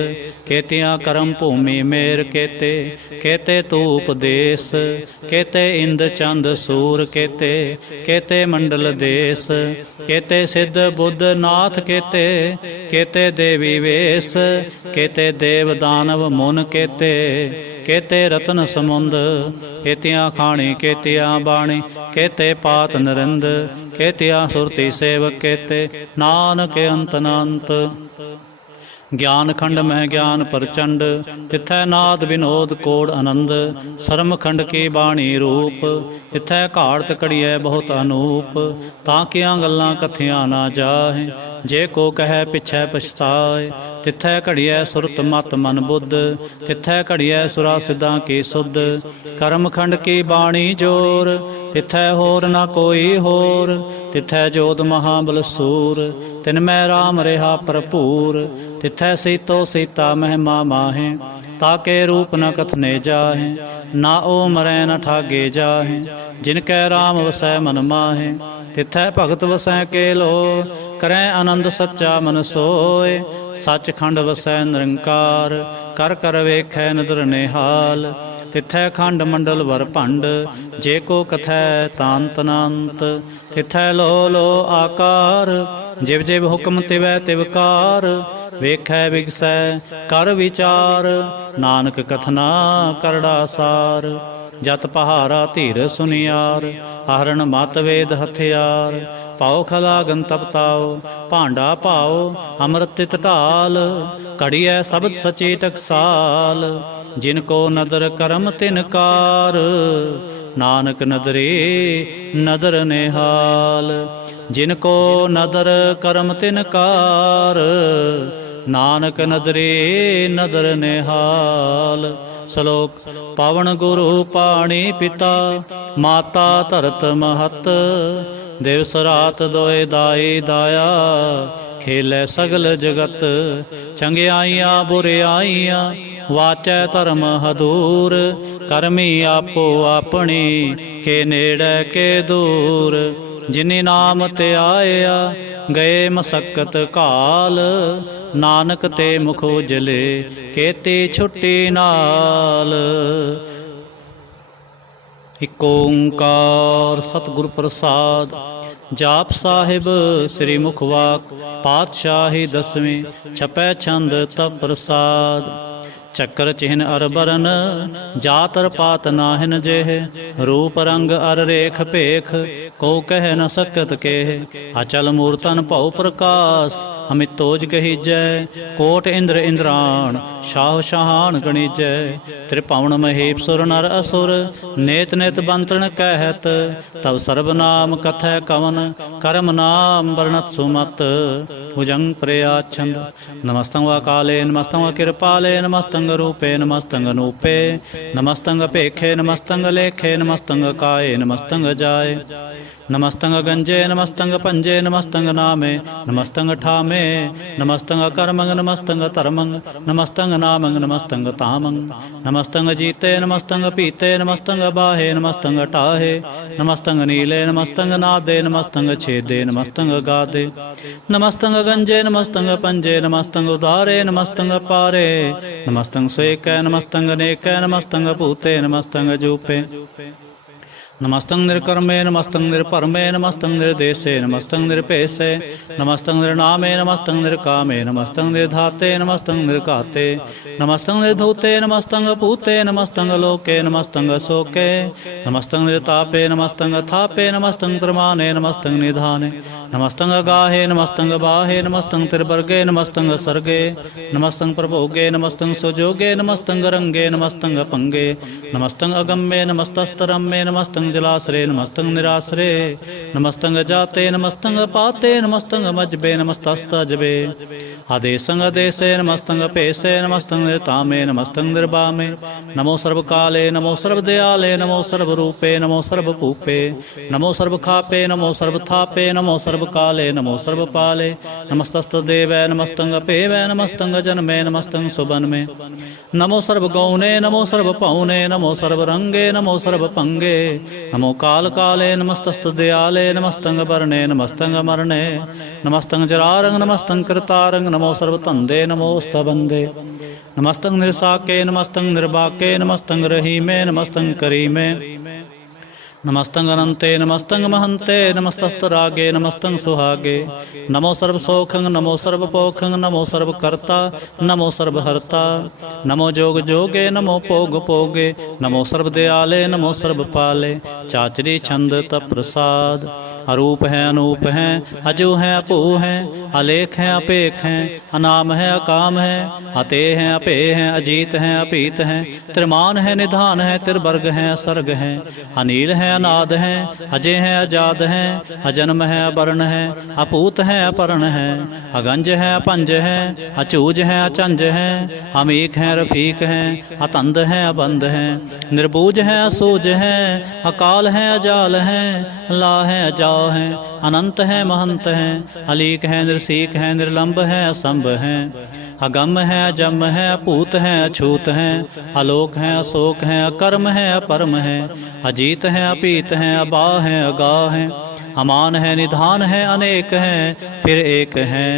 केतियां करम भूमि मेर केते, केते तूप देश। केते इंद चंद सूर केते, केते मंडल देश। केते सिद्ध बुद्ध नाथ केते, केते देवी वेश। केते देव दानव मुन केते, केते रतन समुंद। केतियां खाणी केतियां बाणी, केते पात नरिंद। केतियां सुरती सेवक केते, नानक अंत अनंत। ज्ञान खंड में ज्ञान प्रचंड, तिथै नाद विनोद कोड आनंद। शर्म खंड की बाणी रूप, तिथै घाड़त घड़िए बहुत अनूप। ताकियां गल्लां कथियां ना जाहे, जे को कहे पिछै पछताए। तिथै घड़िए सुरत मत मन बुद्ध, तिथै घड़िए सुरा सिद्धां की सुध। कर्म खंड की बाणी जोर, तिथै होर ना कोई होर। तिथै जोध महाबल सूर, तिनमै राम रहा भरपूर। तिथै सीतो सीता महिमा माहे, ताके रूप न कथने जाहे। ना ओ मरै न ठागे जाहे, जिनकै राम वसै मन माहे। तिथै भगत वसै के लो, करै आनंद सच्चा मन सोय। सच खंड वसै निरंकार, कर कर वेखै नदर निहाल। तिथै खंड मंडल वर भंड, जे को कथै तांत अनंत। तिथै लो लो आकार, जिव जिव हुक्म तिवै तिवकार। वेखै विगसै कर विचार, नानक कथना करड़ा सार। जत पहारा धीर सुनियार, आहरण मत वेद हथियार। पाओ खलागन तपताओ, भांडा पाओ अमृत तित ढाल। घड़िए शब्द सची टकसाल, जिनको नदर करम तिनकार। नानक नदरे नदर निहाल। जिनको नदर करम तिनकार, नानक नदरे नदर निहाल। श्लोक। पवन गुरु पाणी पिता, माता धरत महत। दिवस रात दोए दाई दाया, खेलै सगल जगत। चंगियाइयां बुरियाइयां, वाचै धर्म हदूर। करमी आपो अपनी, के नेड़े के दूर। जिनी नाम ते आया, गए मसक्कत काल। नानक ते मुख उजले, केती छुट्टी नाल। इक ओंकार सतगुर प्रसाद। जाप साहिब श्री मुखवाक, पातशाही दसवीं, छपै छंद तप प्रसाद। चक्र चिन्ह अर बरन, जात अर पात नाहिन जेह। रूप रंग अर रेख पेख, को कह न सकत केह। अचल मूर्तन भउ प्रकाश, अमितोज कहीजै। कोट इंद्र इंद्राण, शाह शाहान गणीजै। त्रिभुवन महेप सुर नर असुर, नेत नेत बंतरण कहत। तब सर्वनाम कथै कवन, करम नाम वर्णत सुमत। भुजंग प्रयाछंद। नमस्तंग काले नमस्तंग कृपाले, नमस्तंग रूपे नमस्तंग नूपे। नमस्तंग पेखे नमस्तंग लेखे, नमस्तंग काये नमस्तंग जाय। नमस्तंग गंजे नमस्तंग पंजे, नमस्तंग नामे नमस्तंग ठामे। नमस्तंग कर्मंग नमस्तंग धर्मंग, नमस्तंग नामंग नमस्तंग तामंग। नमस्तंग जीते नमस्तंग पीते, नमस्तंग बाहे नमस्तंग टाहे। नमस्तंग नीले नमस्तंग नादे, नमस्तंग छेदे नमस्तंग गादे। नमस्तंग गंजे नमस्तंग पंजे, नमस्तंग उदारे नमस्तंग पारे। नमस्तंग स्वेकै नमस्तंग नेकै, नमस्तंग भूते नमस्तंग जूपे। नमस्तंग निर्कर्मे नमस्तंग निर्परमे, नमस्तंग निर्देशे नमस्तंग निर्पेशे। नमस्तंग निर्नामे नमस्तंग निर्कामे, नमस्तंग निर्धाते नमस्तंग निर्घाते। नमस्तंग निर्धूते नमस्तंग पूते, नमस्तंग लोके नमस्तंग शोके। नमस्तंग निर्तापे नमस्तंग थापे, नमस्तंग त्रमाने नमस्तंग निधाने। नमस्तंग गाहे नमस्तंग बाहे, नमस्तंग त्रिवर्गे नमस्तंग सर्गे। नमस्तंग प्रभोगे नमस्तंग सुजोगे, नमस्तंग रंगे नमस्तंग पंगे। नमस्तंग अगम्ये नमस्तस्तरम्ये, नमस्तंग जलाश्रे नमस्तंग निराश्रे। नमस्तंग जाते नमस्तंग पाते, नमस्तंग मजबे नमस्तस्तजबे। आदेशंग आदेशे नमस्तंग पेशे, नमस्तंग निर्तामे नमस्तंग निर्बामे। नमो सर्वकाले नमो सर्वदयाले, नमो सर्वरूपे नमो सर्वभूपे। नमो सर्वखापे नमो सर्वथापे, नमो सर्वकाले नमो सर्वपाले। नमस्तस्तदेवै नमस्तंग अपेवै, नमस्तंग जन्मे नमस्तंग सुबन्मे। नमो सर्वगौणे नमो सर्वपौने, नमो सर्वरंगे नमो सर्वपंगे। नमो काल काले नमस्तस्तदयाले, नमस्तंग वर्णे नमस्तंग मरणे। नमस्तंग जरारंग नमस्तंग कृतारंग, नमो सर्वतंदे नमोस्तबंदे। नमस्तंग निर्साके नमस्तंग निर्बाके, नमस्तंग रहीमे नमस्तंग करीमे। नमस्तंग अनंते नमस्तंग महंते, नमस्तस्तरागे नमस्तंग सुहागे। नमो सर्वसोखंग नमो सर्वपोखंग, नमो सर्वकर्ता नमो सर्वहर्ता। नमो जोग जोगे नमो पोग पोगे, नमो सर्वदयाले नमो सर्वपाले। चाचरी छंद तप प्रसाद। अरूप है अनूप है, अजू है अपू है। अलेख है अपेख है, अनाम है अकाम है। अते हैं अपे हैं, अजीत हैं अपीत हैं। त्रिमान है निधान है, त्रिवर्ग है असर्ग है। अनील है अनाद है, अजय है अजाद है। अजन्म है अवर्ण है, अपूत है अपर्ण है। अगंज है अपंज है, अचूज है अचंज है। अमीक है रफीक है, अतंद है अबंध है। निर्बूज है असूज है, अकाल है अजाल है। ला है अजाओ है, अनंत है महंत है। अलीक है निर्सीक है, निर्लंब है असंभ है। अगम है अजम है, अपूत है अछूत है। अलोक है अशोक है, अकर्म है अपरम है। अजीत है अपीत है, अबा है अगा है। अमान है निधान है, अनेक है फिर एक है।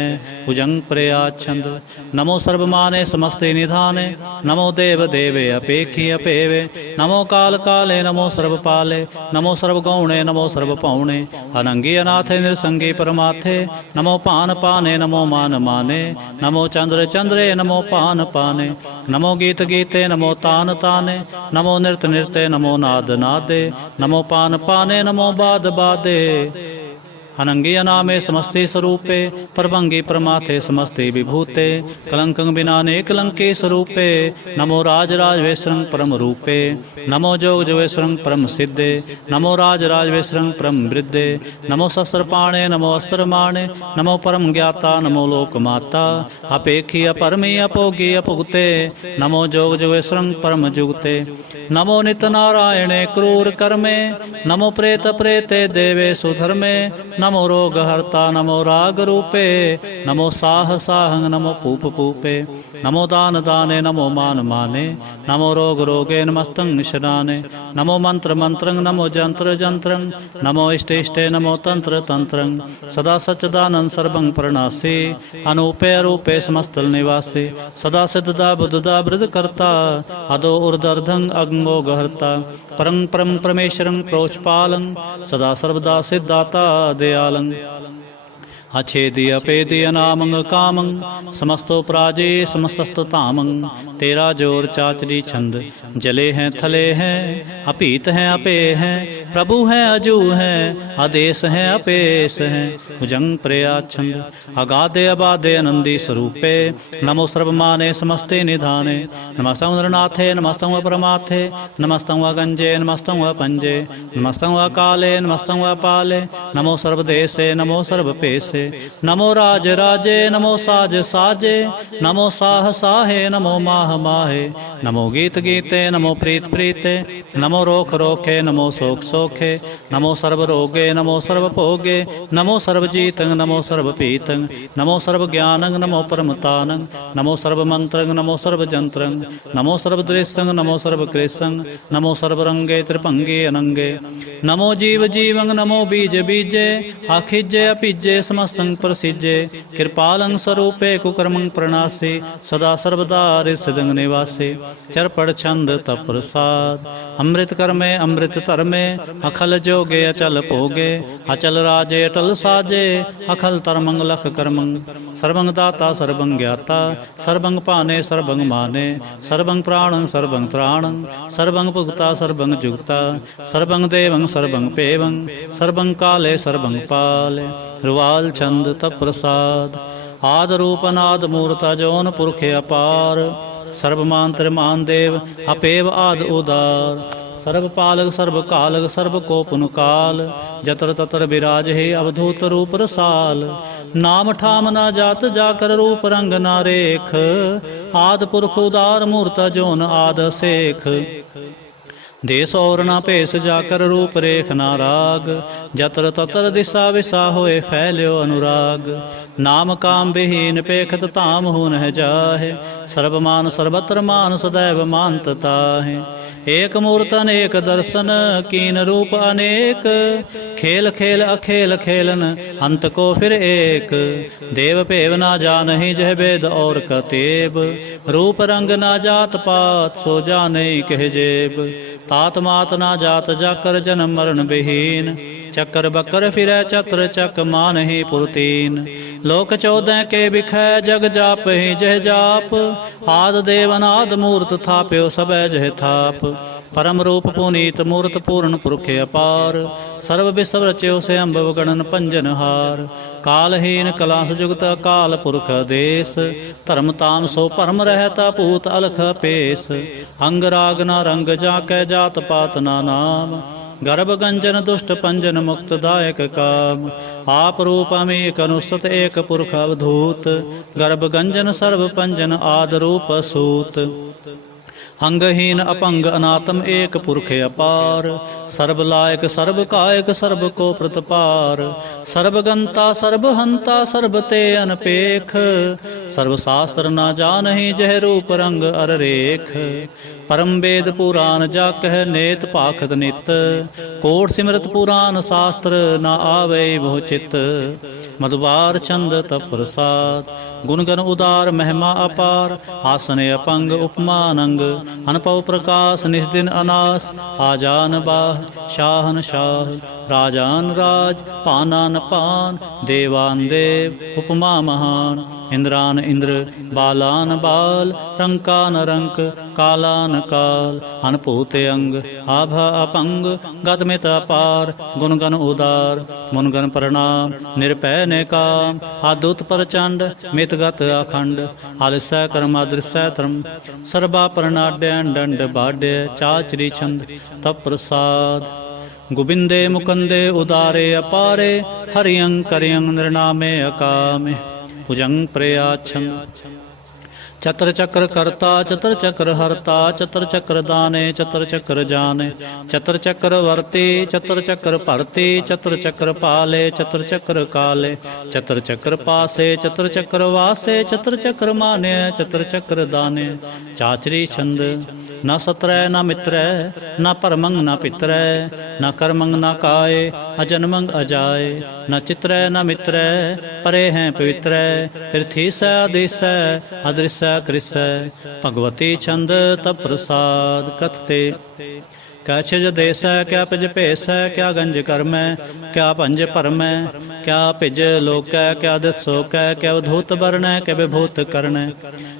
भुजंग प्रयाछंद। नमो सर्वमाने समस्ते निधाने, नमो देव देवे अपेखी अपेवे। नमो काल काले नमो सर्वपाले, नमो सर्वगौणे नमो सर्वपौणे। अनंगी अनाथे निरसंगी परमाथे, नमो पान पाने नमो मान माने। नमो चंद्र चंद्रे नमो पान पाने। नमो गीत गीते नमो तान ताने। नमो नृत्य नृत्य नमो नाद नादे। नमो पान पाने नमो बाद बादे। अनंगी अनामे समस्ते स्वरूपे प्रभंगी प्रमाथे समस्ते विभूते कलंकं बिनाने कलंके स्वरूपे नमो राजराजेश्वरं परम रूपे नमो जोग जोगेश्वरं परम सिद्धे नमो राजराजेश्वरं परम वृद्धे नमो शस्त्रपाणे नमो अस्त्रमाणे नमो परम ज्ञाता नमो लोकमाता अपेक्षी अपरमी अपोगी अपुगते नमो जोग जोगेश्वरं परम जुगते नमो नित नारायणे क्रूर कर्मे नमो प्रेत प्रेते देवे सुधर्मे नमो रोग हर्ता नमो राग रूपे नमो साह साहंग नमो पूप पूपे नमो दान दाने नमो मान माने नमो रोग रोगे नमस्तं निशनाने नमो मंत्र मंत्रं नमो जंत्र जंत्रं नमो इष्टे इष्टे नमो तंत्र तंत्रं सदा सच्चिदानंद सर्वं प्रणासे अनूपे अरूपे समस्तल निवासे सदा सिद्धदा बुद्धदा वृद्ध करता अदो उर्दर्धं अग्मो गहर्ता परं परम परमेश्वरं प्रोचपालं सदा सर्वदा सिद्धाता दयालं अच्छेदी अपेदी अनामंग कामंग समस्तो पराजे समस्तस्त तामंग तेरा जोर चाचरी छंद जले हैं थले हैं अपीत हैं अपे हैं प्रभु हैं अजू हैं आदेश हैं अपेश हैं भुजंग प्रया छंद अगाधे अबाधे आनंदी स्वरूपे नमो सर्वमाने समस्ते निधाने नमस्तं नरनाथे नमस्तं व परमाथे नमस्तं व गंजे नमस्तं व पंजे नमस्तं व काले नमस्तं व पाले नमो सर्वदेशे नमो सर्वपेशे नमो राज राजे नमो साज साजे नमो साह साहे नमो माह माहे नमो गीत गीते नमो प्रीत प्रीते नमो रोख रोखे नमो सोख सोखे नमो सर्व रोगे नमो सर्व भोगे नमो सर्वजीतं नमो सर्वपीतं नमो सर्व ज्ञानं नमो परमतानं नमो सर्व मंत्रं नमो सर्व जंत्रं नमो सर्व दृश्यं नमो सर्व कृष्णं नमो सर्वरंगे त्रिभंगे अनंगे नमो जीव जीवं नमो बीज बीजे आखिजे अपीजे समस्तं प्रसिजे कृपालं स्वरूपे कुकर्मं प्रणासे सदा सर्वदा हृदयं निवासे चरपड़ छंद तप प्रसाद अमृत कर्मे अमृत धर्मे अखल जोगे अचल भोगे अचल राजे अटल साजे अखल तरमंग लख कर्मं सर्वं दाता सर्वं ज्ञाता सर्वं पाने सर्वं माने सर्वं प्राणं सर्वं त्राणं सर्वं भुक्ता सर्वं जुक्ता सर्वं देवं सर्वं पेवं सर्वं काले सर्वं पाले रुवाल छंद तप प्रसाद आद रूप अनाद मूर्त अजोन पुरखे अपार सर्वमांत्र मान देव अपेव आद उदार सर्वपालक सर्वकालक सर्वकोपन काल जतर ततर विराज हे अवधूत रूप रसाल नाम ठाम ना जात जाकर रूप रंग ना रेख आद पुरख उदार मूर्त जोन आद शेख देश और न भेष जाकर रूप रेख ना राग जतर ततर दिशा विसा होए फैल्यो अनुराग नाम काम विहीन पेखत ताम हो न जाहे सर्वमान सर्वत्र मान सदैव मानतता है एक मूर्त अनेक दर्शन कीन रूप अनेक खेल खेल अखेल खेलन अंत को फिर एक देव पेव ना जानहि जह वेद और कतेब रूप रंग ना जात पात सो जाने कह जेब तात मात ना जात जाकर जन्म मरण विहीन चक्कर बकर फिरै चक्र चक मान ही पुरतीन लोक 14 के बिखै जग जाप ही जह जाप आद देव अनाद मूर्त थाप्यो सबै जह थाप परम रूप पुनीत मूर्त पूर्ण पुरखे अपार सर्व विश्व रच्यो से अम्बव गणन पंजन हार कालहीन कलास जुगत काल पुरख देश धर्म ताम सो परम रहता पूत अलख पेश अंग राग ना रंग जाकै जात पात ना नाम गर्भ गंजन दुष्ट पंजन मुक्त दायक काम आप रूप अमेक अनुसत एक पुरख अवधूत गर्भ गंजन सर्व पंजन आद रूप सूत अंगहीन अपंग अनातम एक पुरखे अपार सर्व लायक सर्व कायक सर्व को प्रतपार सर्वगंता सर्वहंता सर्व ते अनपेख सर्व शास्त्र ना जानहि जह रूप रंग अर रेख परम वेद पुराण जा कह नेत पाखत नित कोट सिमरत पुराण शास्त्र ना आवे बहु चित मधुबार छंद तप प्रसाद गुणगन उदार महिमा अपार आसन अपंग उपमानंग अनपव प्रकाश निस्दिन अनास आजान बाह शाहन शाह राजान राज पानान पान, देवान देव उपमा महान। इंद्रान इंद्र बालान बाल, रंकान रंक कालान काल। अनपूत अंग आभा अपंग, गतमित अपार गुणगन उदार। मुनगन प्रणाम निरपै ने काम, आदुत प्रचंड मितगत अखंड। आलस्य कर्म अदृश्य त्रम, सर्वा प्रणाड्य दंड बाड्य। चाचरी छंद तप प्रसाद। गोविंदे मुकुंदे उदारे अपारे, हरियं करियं नृणामे अकामे। भुजंग प्रयाच्छंद। चतर चक्र कर्ता चतर चक्र हरता, चतर चक्र दाने चतर चक्र जाने। चतर चक्र वर्ती चतर चक्र भरती, चतर चक्र पाले चतर चक्र काले। चतर चक्र पासे चतर चक्र वासे, चतर चक्र माने चतर चक्र दाने। चाचरी छंद। न सत्रय न मित्रय, न परमंग न पितरय। न कर्मंग न काय, अजन्मंग अजाय। न चित्रय न मित्रय, परे हैं पवित्रय। पृथ्वी स अदिशय, अदृश्य कृष्य। भगवती छंद तप प्रसाद। कथते क्या छिज देस है, क्या पिज भेस है। क्या गंज कर्म है, क्या पंज परम है। क्या पिज लोक है, क्या दित शोक है। क्या उधूत वर्ण है, क्या विभूत कर्ण है।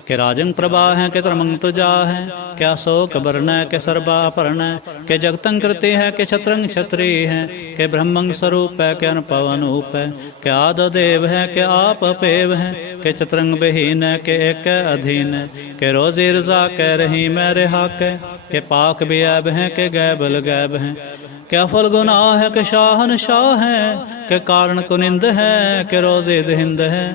के राजंग प्रभा है, के त्रमंग तुजा है। क्या शोक वर्ण है, के सर्वा अपर्ण है। के जगतंग कृति है, के छत्रंग क्षत्रिय है। के ब्रह्मंग स्वरूप है, के अनपव अनूप है। के आद देव है, के आप अपेव है। के चतरंग विहीन है, के एक अधीन है। के रोजी रजा कह रही मैं रिहा के पाक भी ऐब है, के गैबल गैब है। क्या फल गुनाह है, के शाहन शाह है। के कारण कुनिंद है, के रोजे दहिंद है।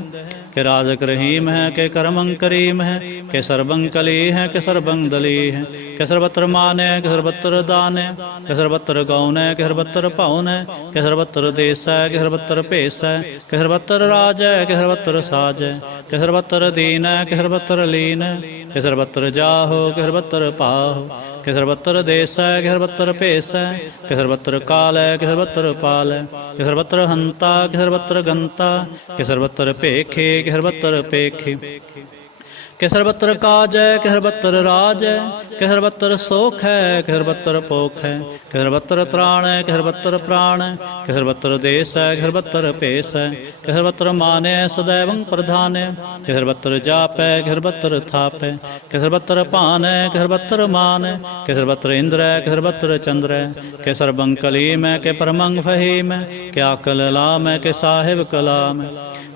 के राजक रहीम है, के करमंग करीम है। के सर्वंग कली है, के सर्वंग दली है। के सर्वत्र मान है, के सर्वत्र दान है। के सर्वत्र गौन है, के सर्वत्र पाउन है। के सर्वत्र देश है, के सर्वत्र पेश है। के सर्वत्र राज है, के सर्वत्र साज है। के सर्वत्र दीन है, के सर्वत्र लीन है। के सर्वत्र जाहो, के सर्वत्र पाहो। के सर्वत्र देश है, के सर्वत्र पेश है। के सर्वत्र काल है, के सर्वत्र पाल है। के सर्वत्र हंता, के सर्वत्र गंता। के सर्वत्र पेखे, के सर्वत्र पेखे। के सर्वत्र काज है, के सर्वत्र राज है। के सर्वत्र सोख है, के सर्वत्र पोख है। के सर्वत्र त्राण है, के सर्वत्र प्राण है। के सर्वत्र देश है, के सर्वत्र पेश है। के सर्वत्र मान है, सदैवं प्रधान है। के सर्वत्र जाप है, के सर्वत्र थाप है। के सर्वत्र पान है, के सर्वत्र मान है। के सर्वत्र इंद्र है, के सर्वत्र चंद्र है। के सर्वं कलीम है, के परमंग फहीम है। के आकल लाम है, के साहिब कलाम है।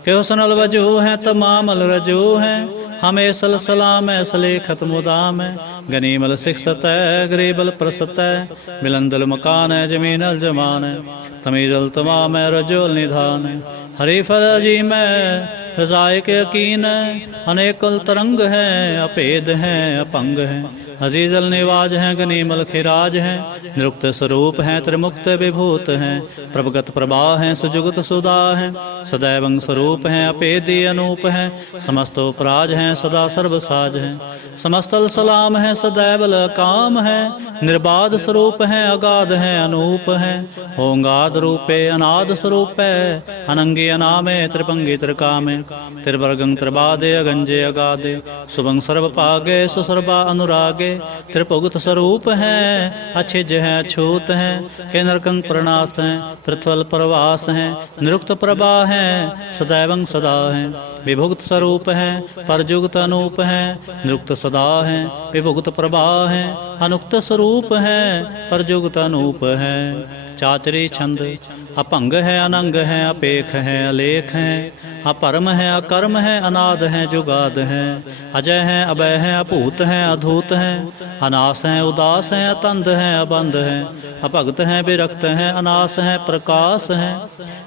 के हुस्नल वजू है, तमामल रजू है। हमें सलाम है, सलेखत मुदाम है। गनीमल शिक्षत है, गरीबल प्रसत है। मिलंदल मकान है, जमीनल जमान है। तमीजल तमाम है, रजोल निधान है। हरी फल अजीम है, रजाए के यकीन है। अनेकल तरंग है, अपेद है, अपंग है। अजीजल निवाज हैं, गनीमल खिराज हैं। निरुक्त स्वरूप हैं, त्रिमुक्त विभूत हैं। प्रभगत प्रभा हैं, सुजुगत सुदा हैं। सदैवं स्वरूप हैं, अपेदी अनूप हैं। समस्त उपराज हैं, सदा सर्वसाज हैं। समस्तल सलाम हैं, सदैवल काम है। निर्बाध स्वरूप हैं, अगाध हैं, अनूप हैं। होंगाद रूपे अनाद स्वरूप है। अनंगी अनामे त्रिपंगी त्रिकामे। त्रिवर्गं त्रिबादे अगंजे अगाधे। शुभं सर्व पागे सुसर्वा अनुरागे। त्रिपुगत स्वरूप हैं, अछिज हैं, अछूत हैं। के नरकंग प्रणास हैं, पृथ्वल प्रवास हैं। निरुक्त प्रभा हैं, सदैवं सदा हैं। विभुक्त स्वरूप हैं, परजुगत अनूप हैं। निरुक्त सदा हैं, विभुक्त प्रभा हैं। अनुक्त स्वरूप हैं, परजुगत अनूप हैं। चाचरी छंद। अपंग है, अनंग है, अपेख है, अलेख है। अपरम है, अकर्म है, अनाद है, जुगाद है। अजय है, अभय है, अपूत है, अधूत है। अनास है, उदास है, अतंद है, अबंध है। अपगत है, विरक्त है, अनास है, प्रकाश है।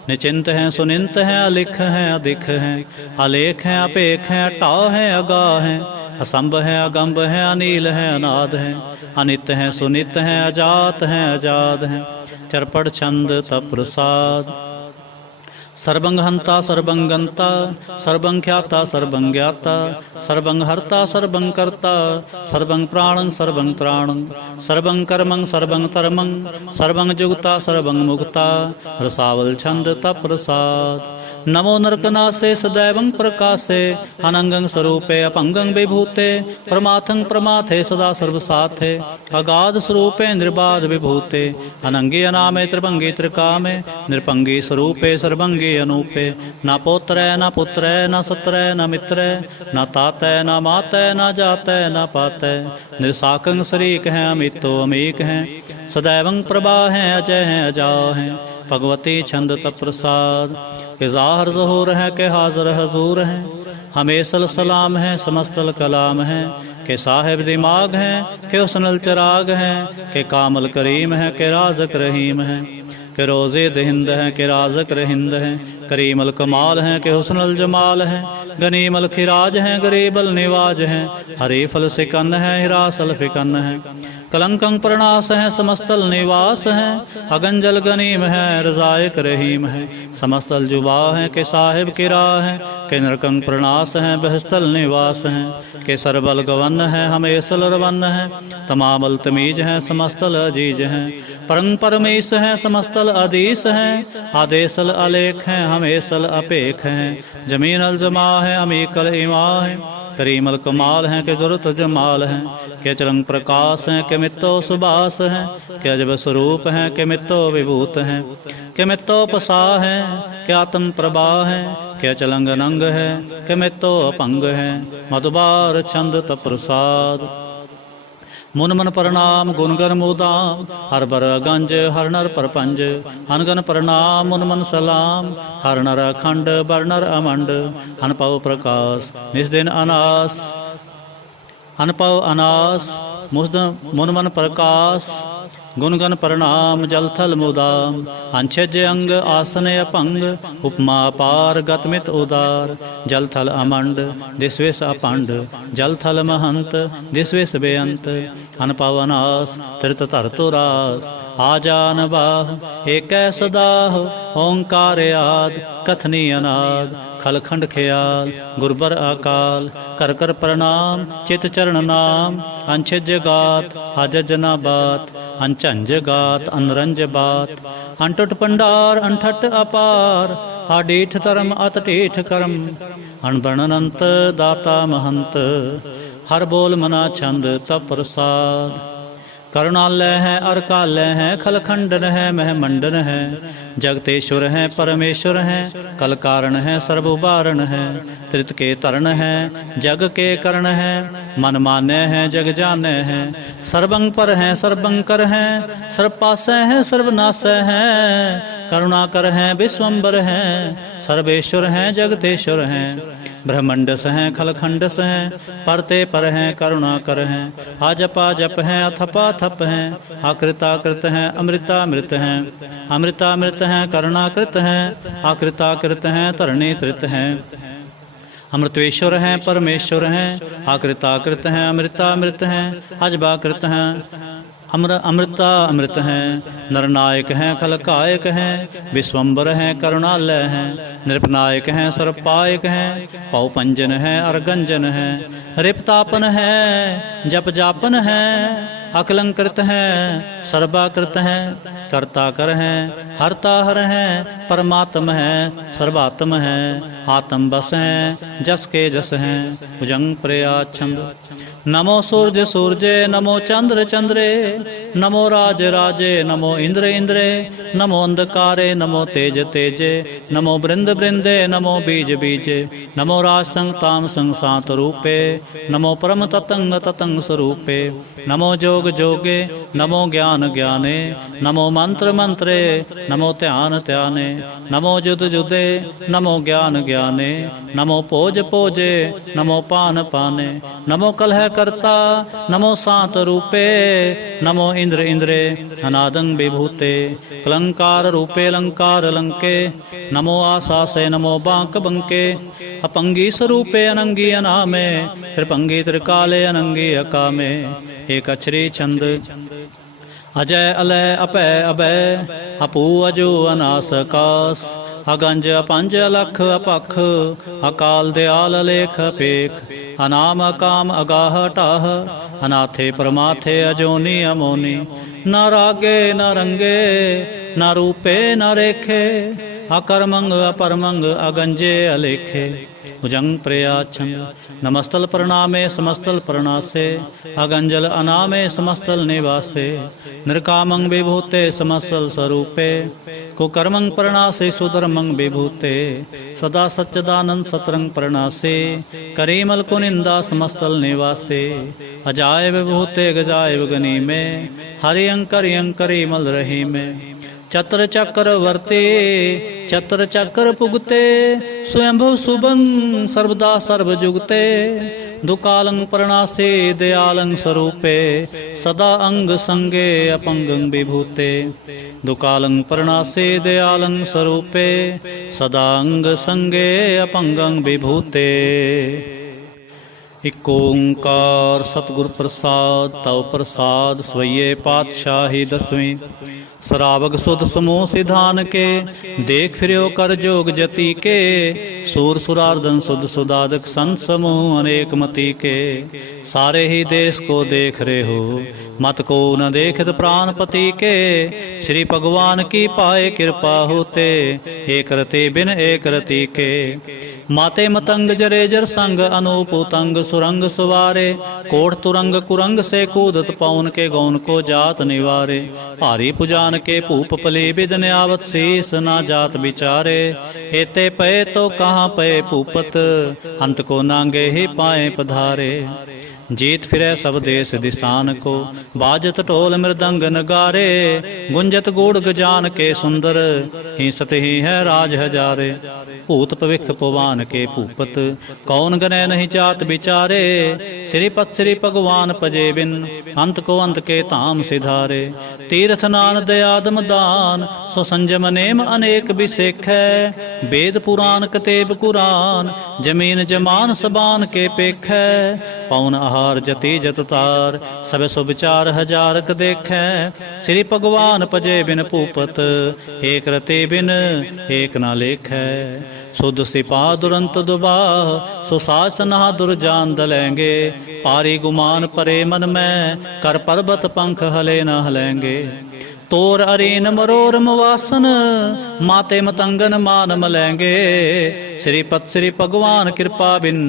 निचिंत है, सुनिंत है, अलिख है, अधिक है। अलेख है, अपेख है, अटा है, अगा है। असंभ है, अगंभ है, अनील है, अनाद है। अनित है, सुनित है, अजात है, अजाद है। चरपट छंद तप प्रसाद। सर्वं हंता सर्वं गंता सर्वं ख्याता सर्वं ज्ञाता सर्वं हर्ता सर्वं कर्ता सर्वं प्राणं सर्वं त्राणं सर्वं कर्मं सर्वं धर्मं सर्वं जुगता सर्वं मुक्ता रसावल छंद तप प्रसाद। नमो नरकनासे सदैवं प्रकाशे अनंगं स्वरूपे अपंगं विभूते प्रमाथं प्रमाथे सदा सर्वसाथे अगाध स्वरूपे निर्बाध विभूते अनंगे अनामे त्रिभंगे त्रिकामे निरपंगे स्वरूपे सर्वंगे अनूपे न पोत्रै न पुत्रै न सत्रै न मित्रै न तातै न मातै न जातै न पातै निरसाकं शरीक हैं अमितो अमीक हैं सदैवं प्रभा हैं अजय हैं अजा हैं भगवती छंद तप प्रसाद। के ज़ाहर ज़हूर है के हाज़र हजूर हैं हमेशल सलाम है समस्तल कलाम है के साहिब दिमाग हैं के हुस्नल चिराग हैं के कामल करीम है के राज़क रहीम हैं के रोज़े दहिंद हैं के राज़क रहिंद हैं करीमल कमाल हैं के हुस्नल जमाल हैं गनीमल खिराज हैं गरीबल निवाज हैं हरीफल सिकन है हिरासल फिकन है कलंकं प्रणास हैं समस्तल निवास हैं अगंजल गनीम है रजायक रहीम है समस्तल जुबा हैं के साहिब किरा हैं के नरकंग प्रणास हैं बहस्तल निवास हैं के सरबल गवन हैं हमेशल रवन हैं तमामल तमीज हैं समस्तल अजीज हैं परंग परमेश हैं समस्तल अदीस हैं आदेशल अलेख हैं हमेशल अपेख हैं जमीनल जमा है अमीकल इमा है करीमल कमाल हैं के जुरत जमाल हैं के चरंग प्रकाश हैं के मित्तो सुबास हैं के अजब स्वरूप हैं के मित्तो विभूत हैं के मित्तो पसा हैं के आत्म प्रभा हैं के चलंग नंग है के मित्तो अपंग हैं मधुबार छंद तप प्रसाद। मुन मन प्रणाम गुणगन मुदाम हर बर गंज हर नर परपंज अनगन प्रणाम मुन मन सलाम हर नर अखंड बर नर अमंड अनपव प्रकाश निस्दिन अनास अनपव अनास मुन मन प्रकाश गुणगन प्रणाम जलथल मुदाम अंछज अंग आसन अपंग उपमा अपार गतमित उदार जलथल अमंड दिस्वेश अपंड जलथल महंत दिस्वेश बेअंत अनपवनास तीर्थ धरतुरास आजान बाह एक सदाह ओंकार आद कथनी अनाद खलखंड ख्याल गुरबर अकाल कर कर प्रणाम चित चरण नाम अंछज गात अजज न बात अंचंज गात अनरंज बात अंटुट पंडार अनठट अपार आडीठ धर्म अतटीठ कर्म अनबणनंत दाता महंत हर बोल मना छंद तप प्रसाद। करुणालय है अरकालय है खलखंडन है महमंडन है जगतेश्वर है परमेश्वर है कल कारण है सर्वुबारण है त्रित के तरण है जग के करण है मन मान्य है जग जाने है सर्वंग पर है सर्वंकर है सर्वपासय है सर्वनाशय है करुणाकर है विश्वम्बर है सर्वेश्वर है जगतेश्वर है ब्रह्मंडस हैं खलखंडस हैं परते पर हैं करुणाकर हैं आजपा जप हैं अथपा थप हैं आकृताकृत हैं अमृतामृत हैं अमृतामृत हैं करुणाकृत हैं आकृताकृत हैं तरणीकृत हैं अमृतेश्वर हैं परमेश्वर हैं आकृताकृत हैं अमृतामृत हैं अजबाकृत हैं अमृता अमृत हैं नरनायक हैं खलकायक हैं विश्वम्बर हैं करुणालय हैं नृपनायक हैं सर्वपायक हैं पौपंजन हैं अर्गंजन हैं रिपतापन है जप जापन है अकलंकृत हैं सर्वाकृत हैं कर्ता कर हैं हरता हर हैं परमात्म हैं सर्वात्म हैं आत्म बस हैं जस के जस हैं भुजंग प्रयाच्छंद। नमो सूर्य सूर्ये नमो चंद्र चंद्रे नमो राज राजे नमो इंद्र इंद्रे नमो अंधकारे नमो तेज तेजे नमो बृंद बृंदे नमो बीज बीजे नमो राज संग ताम संग सात रूपे नमो परम ततंग ततंग स्वरूपे नमो जोग जोगे नमो ज्ञान ज्ञाने नमो मंत्र मंत्रे नमो ध्यान ध्याने नमो जुद जुदे नमो ज्ञान ज्ञाने नमो पोज पोजे नमो पान पाने नमो कलह करता नमो सात रूपे नमो इंद्र इंद्रे अनादं विभूते कलंकार रूपे अलंकार लंके नमो आसासे नमो बांक बंके अपंगी स्वरूपे अनंगी अनामे त्रिपंगी त्रिकाले अनंगी अकामे एक अक्षरी छंद। अजय अलय अपय अभय अपू अजो अनास कास ਅਗੰਜ ਅਪੰਜ ਅਲਖ ਅਪਖ, ਅਕਾਲ ਦਿਆਲ ਅਲੇਖ ਅਪੇਖ, ਅਨਾਮ ਅਕਾਮ ਅਗਾਹ ਢਾਹ, ਅਨਾਥੇ ਪਰਮਾਥੇ ਅਜੋਨੀ ਅਮੋਨੀ, ਨਾ ਰਾਗੇ ਨਾ ਰੰਗੇ, ਨਾ ਰੂਪੇ ਨਾ ਰੇਖੇ, ਅਕਰਮੰਗ ਅਪਰਮੰਗ ਅਗੰਜੇ ਅਲੇਖੇ, भुजंग प्रयाच्छंद, नमस्तल प्रणामे समस्तल प्रणासे, अगंजल अनामे समस्तल निवासे, निर्कामं विभूते समस्तल स्वरूपे, कुकर्मं प्रणासे सुधर्मं विभूते, सदा सच्चिदानंद सतरंग प्रणासे, करीमल कुनिंदा समस्तल निवासे, अजाय विभूते गजाय गनी में, हरियंकर यंकरी मल रही में, चतर चक्र वर्ते चतर चक्र पुगते, स्वयंभु शुभं सर्वदा सर्वजुगते, दुकालं प्रणासे दयालं स्वरूपे, सदा अंग संगे अपंगं विभूते, दुकालं प्रणासे दयालं स्वरूपे, सदा अंग संगे अपंगं विभूते। इक ओंकार सतगुर प्रसाद, तव प्रसाद स्वये पातशाही दसवीं, सरावग सुध समूह सिधान के, देख फिर्यो कर जोग जति के, सूर सुरार्दन सुध सुदादक संत समूह अनेक मति के, सारे ही देश को देख रहे हो, मत को न देखत प्राणपति के, श्री भगवान की पाए कृपा होते, एक रते बिन एक रति के, माते मतंग जरे जर संग अनूप उतंग सुरंग सुवारे, कोट तुरंग कुरंग से कूदत पौन के गौन को जात निवारे, भारी पुजान के भूप पली बिदन आवत शीस ना जात बिचारे, एते पए तो कहाँ पए भूपत, अंत को नांगे ही पाए पधारे, जीत फिरै सब देश दिसान को, बाजत ढोल मृदंग नगारे, गुंजत गूढ़ गजान के सुंदर, हिंसत ही है राज हजारे, भूत पविख पवान के भूपत, कौन गने नहीं जात बिचारे, श्रीपत श्री भगवान पजे बिन, अंत को अंत के धाम सिधारे, तीर्थ नान दयादम दान, सो संजम नेम अनेक बिसेख है, वेद पुराण कतेब कुरान, जमीन जमान सबान के पेख है, पौन आहार जति जत तार, सब सो विचार हजारक देखे, श्री भगवान पजे बिन भूपत, एक रते बिन एक ना लेखै, सुध सिपा दुरंत दुबाह, सुसाज सनहा दुर्जान दलेंगे, पारी गुमान परे मन में, कर पर्वत पंख हले न हलेंगे, तोर अरीन मरोर मवासन, माते मतंगन मान मलेंगे, श्रीपत श्री भगवान कृपा बिन,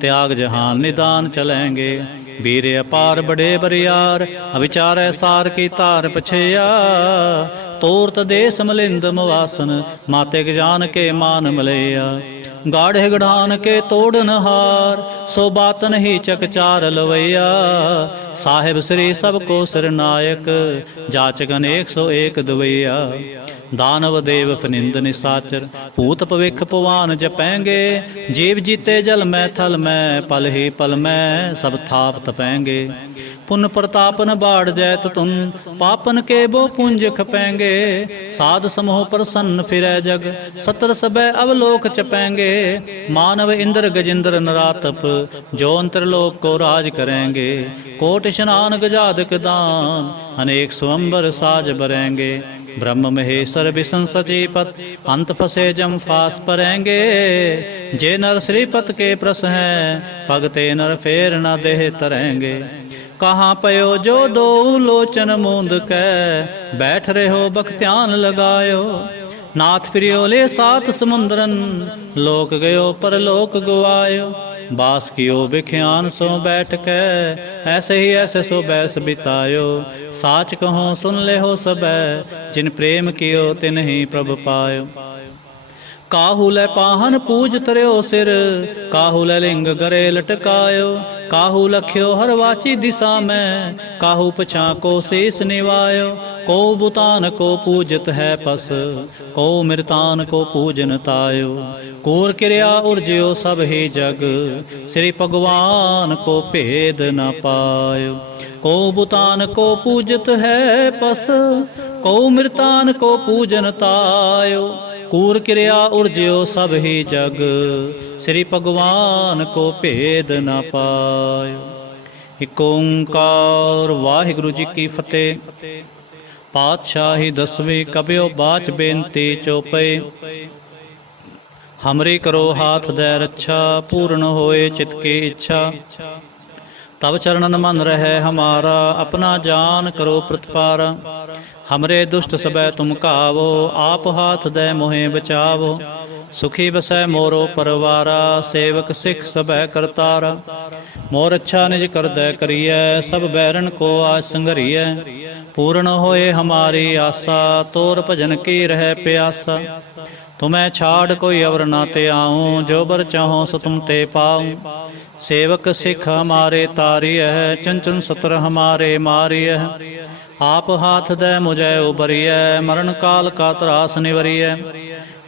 त्याग जहान निदान चलेंगे, वीर अपार बड़े बरियार, अविचार सार की तार पछेया, तोरत देश मलिंद मवासन, माते जान के मान मलैया, गाढ़े गढ़ान के तोड़न हार, सो बात नहीं चकचार लवैया, साहिब श्री सबको सिरनायक, जाचक अनेक 101 दवैया, दानव देव फनिंद निसाचर, भूत पविख पवान जपेंगे, जीव जीते जल में थल में, पल ही पल में सब थाप तपेंगे, पुन प्रतापन बाढ़ जैत तुम, पापन के बो पुंज खपेंगे, साध समूह प्रसन्न फिरै जग, सतर सबे अवलोक चपेंगे, मानव इंद्र गजेंद्र नरातप, जो अंतरलोक को राज करेंगे, कोट स्नान गजादक दान, अनेक स्वंबर साज बरेंगे, ब्रह्म महेश्वर विष्णु सचीपत, अंत फसे जम फास परेंगे, जे नर श्रीपत के प्रस हैं, भगते नर फेर न देह तरेंगे, कहाँ पयो जो दो लोचन मूंद कै, बैठ रहे हो बख्त्यान लगायो, नाथ प्रियो ले सात समुंदरन, लोक गयो पर लोक गुआयो, बास कियो बिख्यान सो बैठ के, ऐसे ही ऐसे सो बैस बितायो, साच कहो सुन ले हो सबे, जिन प्रेम कियो तिन ही प्रभ पायो, काहू लै पाहन पूज तरयो सिर, काहू लै लिंग गरे लटकायो, काहू लख्यो हर वाची दिशा में, काहू पछा को शीस निवायो, को बुतान को पूजत है पस, को मृतान को पूजन तायो, कूर क्रिया उर्जयो सब ही जग, श्री भगवान को भेद न पायो, को बुतान को पूजत है पस, को मृतान को पूजन तायो, कूर क्रिया उर्जयो सब ही जग, श्री भगवान को भेद न पायो। इक ओंकार। वाहिगुरु जी की फतेह। पातशाही दसवीं कबियो बाच बेनती चौपई। हमरी करो हाथ दे रक्षा, पूर्ण होए चित की इच्छा। तब चरणन मन रहे हमारा, अपना जान करो प्रतिपारा। हमरे दुष्ट सबै तुम कावो, आप हाथ दे मोहे बचावो। सुखी बसै मोरो परवारा, सेवक सिख सबै करतारा। मोर अच्छा निज कर दै करियै, सब बैरन को आज संघरियै। पूर्ण होए हमारी आशा, तोर भजन की रह प्यासा। तुम्हें छाड़ कोई अवर ना ते आऊँ, जो बर चाहो सो तुम ते पाऊँ। सेवक सिख हमारे तारिय है, चुन चुन सतर हमारे मारिय। आप हाथ दे मुझे उबरिय, मरण काल का त्रास निवरिय।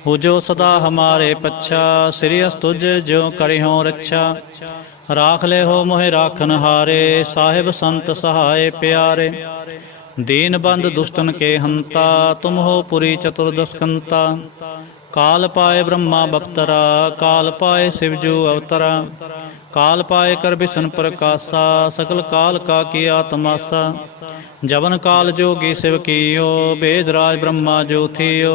हो जो सदा हमारे पच्छा, श्री अस्तुज जो करिहो रक्षा। राख ले हो मोहे राखन हारे, साहिब संत सहाय प्यारे। दीन बंद दुष्टन के हंता, तुम हो पुरी चतुर्दशकंता। काल पाए ब्रह्मा बख्तरा, काल पाए शिवजू अवतरा। काल पाए कर बिसन प्रकाशा, सकल काल का किया तमाशा। जवन काल जोगी शिव कीयो, वेद राज ब्रह्मा जो थियो।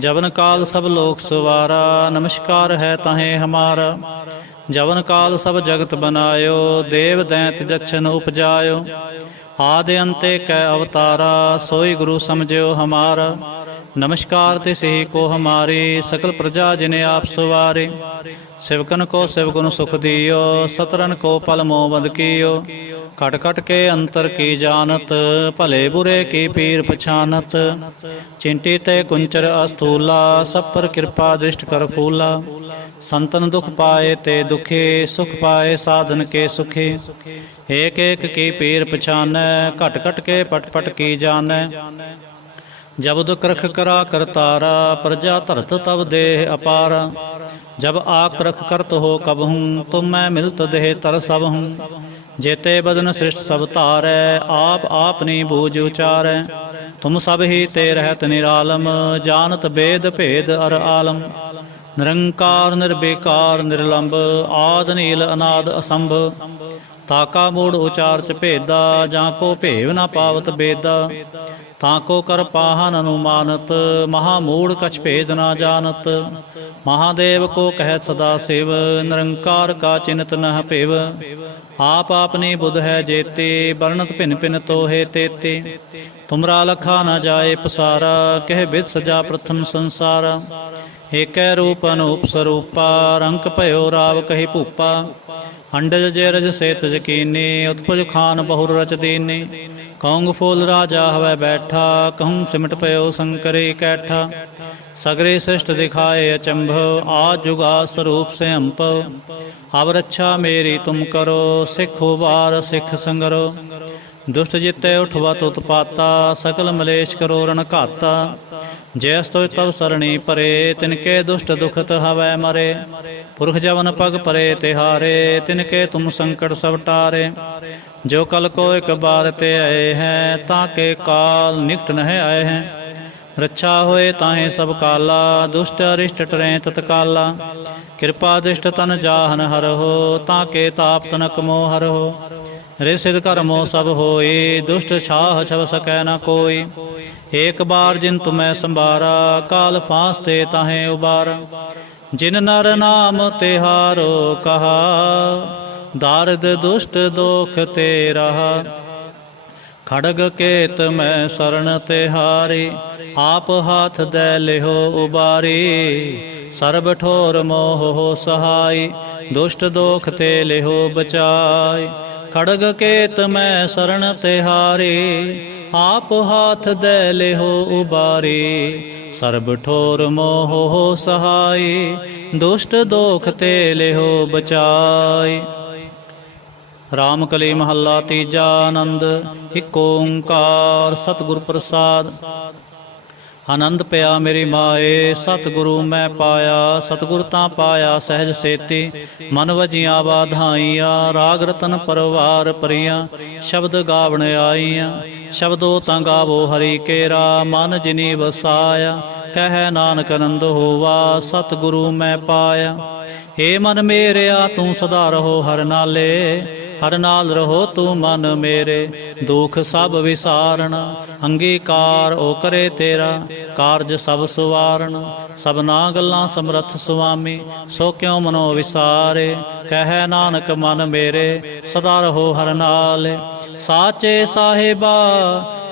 जवन काल सब लोक सवारा, नमस्कार है तहें हमारा। जवन काल सब जगत बनायो, देव दैंत जच्छन उपजायो। आदि अंते कै अवतारा, सोई गुरु समझो हमारा। नमस्कार तिस ही को हमारी, सकल प्रजा जिन्हें आप सवारे। शिवकन को शिवगुण सुख दियो, सतरन को पल मोबद कियो। कट कट के अंतर की जानत, भले बुरे की पीर पछानत। चिंटी ते कुंचर अस्थूला, सब पर कृपा दृष्ट कर फूला। संतन दुख पाए ते दुखी, सुख पाए साधन के सुखी। एक एक की पीर पछानै, घट घट के पट पट की जानै। जब दुख रख करा करतारा, प्रजा धरत तब देह अपारा। जब आक्रख करत हो कबहूँ, तुम मैं मिलत देह तर सबहूँ। जेते बदन सृष्ट सब तारै, आप आपनी बूझ उचारै। तुम सब ही ते रहत निरालम, जानत वेद भेद अर आलम। निरंकार निर्विकार निर्लंब, आद नील अनाद असंभ। ताका मूड़ उचारच भेदा, जाको भेव न पावत बेदा। ताको कर पाहन अनुमानत, महामूढ़ कछ भेद न जानत। महादेव को कहत सदा शिव, निरंकार का चिन्हत नह पिव। आप अपनी बुध है जेते, वर्णत भिन भिन तो है तेते। तुमरा लखा न जाए पसारा, कह विद सजा प्रथम संसारा। एक रूप अनूप स्वरूपा, रंक भयो राव कही भूपा। अंडज जेरज सेत जकीनी, उत्पुज खान बहुर रच दीनी। कौंग फूल राजा हवै बैठा, कहूँ सिमट पयो शंकरे कैठा। सगरे सृष्ट दिखाए अचंभव, आज जुगा स्वरूप से अम्पव। अब रक्षा मेरी तुम करो, सिख उबार सिख संगरो। दुष्ट जिते उठवत उत्पाता, सकल मलेश करो रण घाता। जैस तो तब सरणी परे, तिनके दुष्ट दुखत हवै मरे। पुरख जवन पग परे तिहारे, तिनके तुम संकट सब टारे। जो कल को एक बार ते आए हैं, ताके काल निकट नह आए हैं। रक्षा होए ताहे सब काला, दुष्ट अरिष्ट टरें तत्काला। कृपा दृष्ट तन जाहन हर हो, ताके ताप तनक मोह हर हो। ऋषिद कर्मो सब होई, दुष्ट छाह छव सकै न कोई। एक बार जिन तुम्हें संभारा, काल फांसते ताहे उबारा। जिन नर नाम तिहारो कहा, दारिद दुष्ट दोख ते रहा। खड़ग केत में शरण तिहारी, आप हाथ दे लिहो उबारी। सर्ब ठोर मोह हो सहाय, दुष्ट दोख ते लिहो बचाई। खड़ग केत में शरण तिहारी, आप हाथ दे लिहो उबारी। सर्ब ठोर मोह हो सहाय, दुष्ट दोख ते लिहो बचाई। राम कली महला तीजा। आनंद इक ओंकार सतगुर प्रसाद। आनंद पया मेरी माए, सतगुरु मैं पाया। सतगुर तां पाया सहज सेती, मन वजिया बाधाइया। राग रतन परवार परिया, शब्द गावण आईया। शब्दो तां गावो हरि केरा, मन जिनी वसाया। कह नानक आनंद होवा, सतगुरु मैं पाया। हे मन मेरिया तू सदा रहो हर नाले। ਹਰ ਨਾਲ ਰਹੋ ਤੂੰ ਮਨ ਮੇਰੇ, ਦੁਖ ਸਭ ਵਿਸਾਰਣਾ। ਅੰਗੀਕਾਰ ਓ ਕਰੇ ਤੇਰਾ, ਕਾਰਜ ਸਭ ਸੁਵਾਰਨ। ਸਭਨਾ ਗੱਲਾਂ ਸਮਰੱਥ ਸੁਆਮੀ, ਸੋ ਕਿਉ ਮਨੋ ਵਿਸਾਰੇ। ਕਹਿ ਨਾਨਕ ਮਨ ਮੇਰੇ, ਸਦਾ ਰਹੋ ਹਰ ਨਾਲ। ਸਾਚੇ ਸਾਹਿਬਾ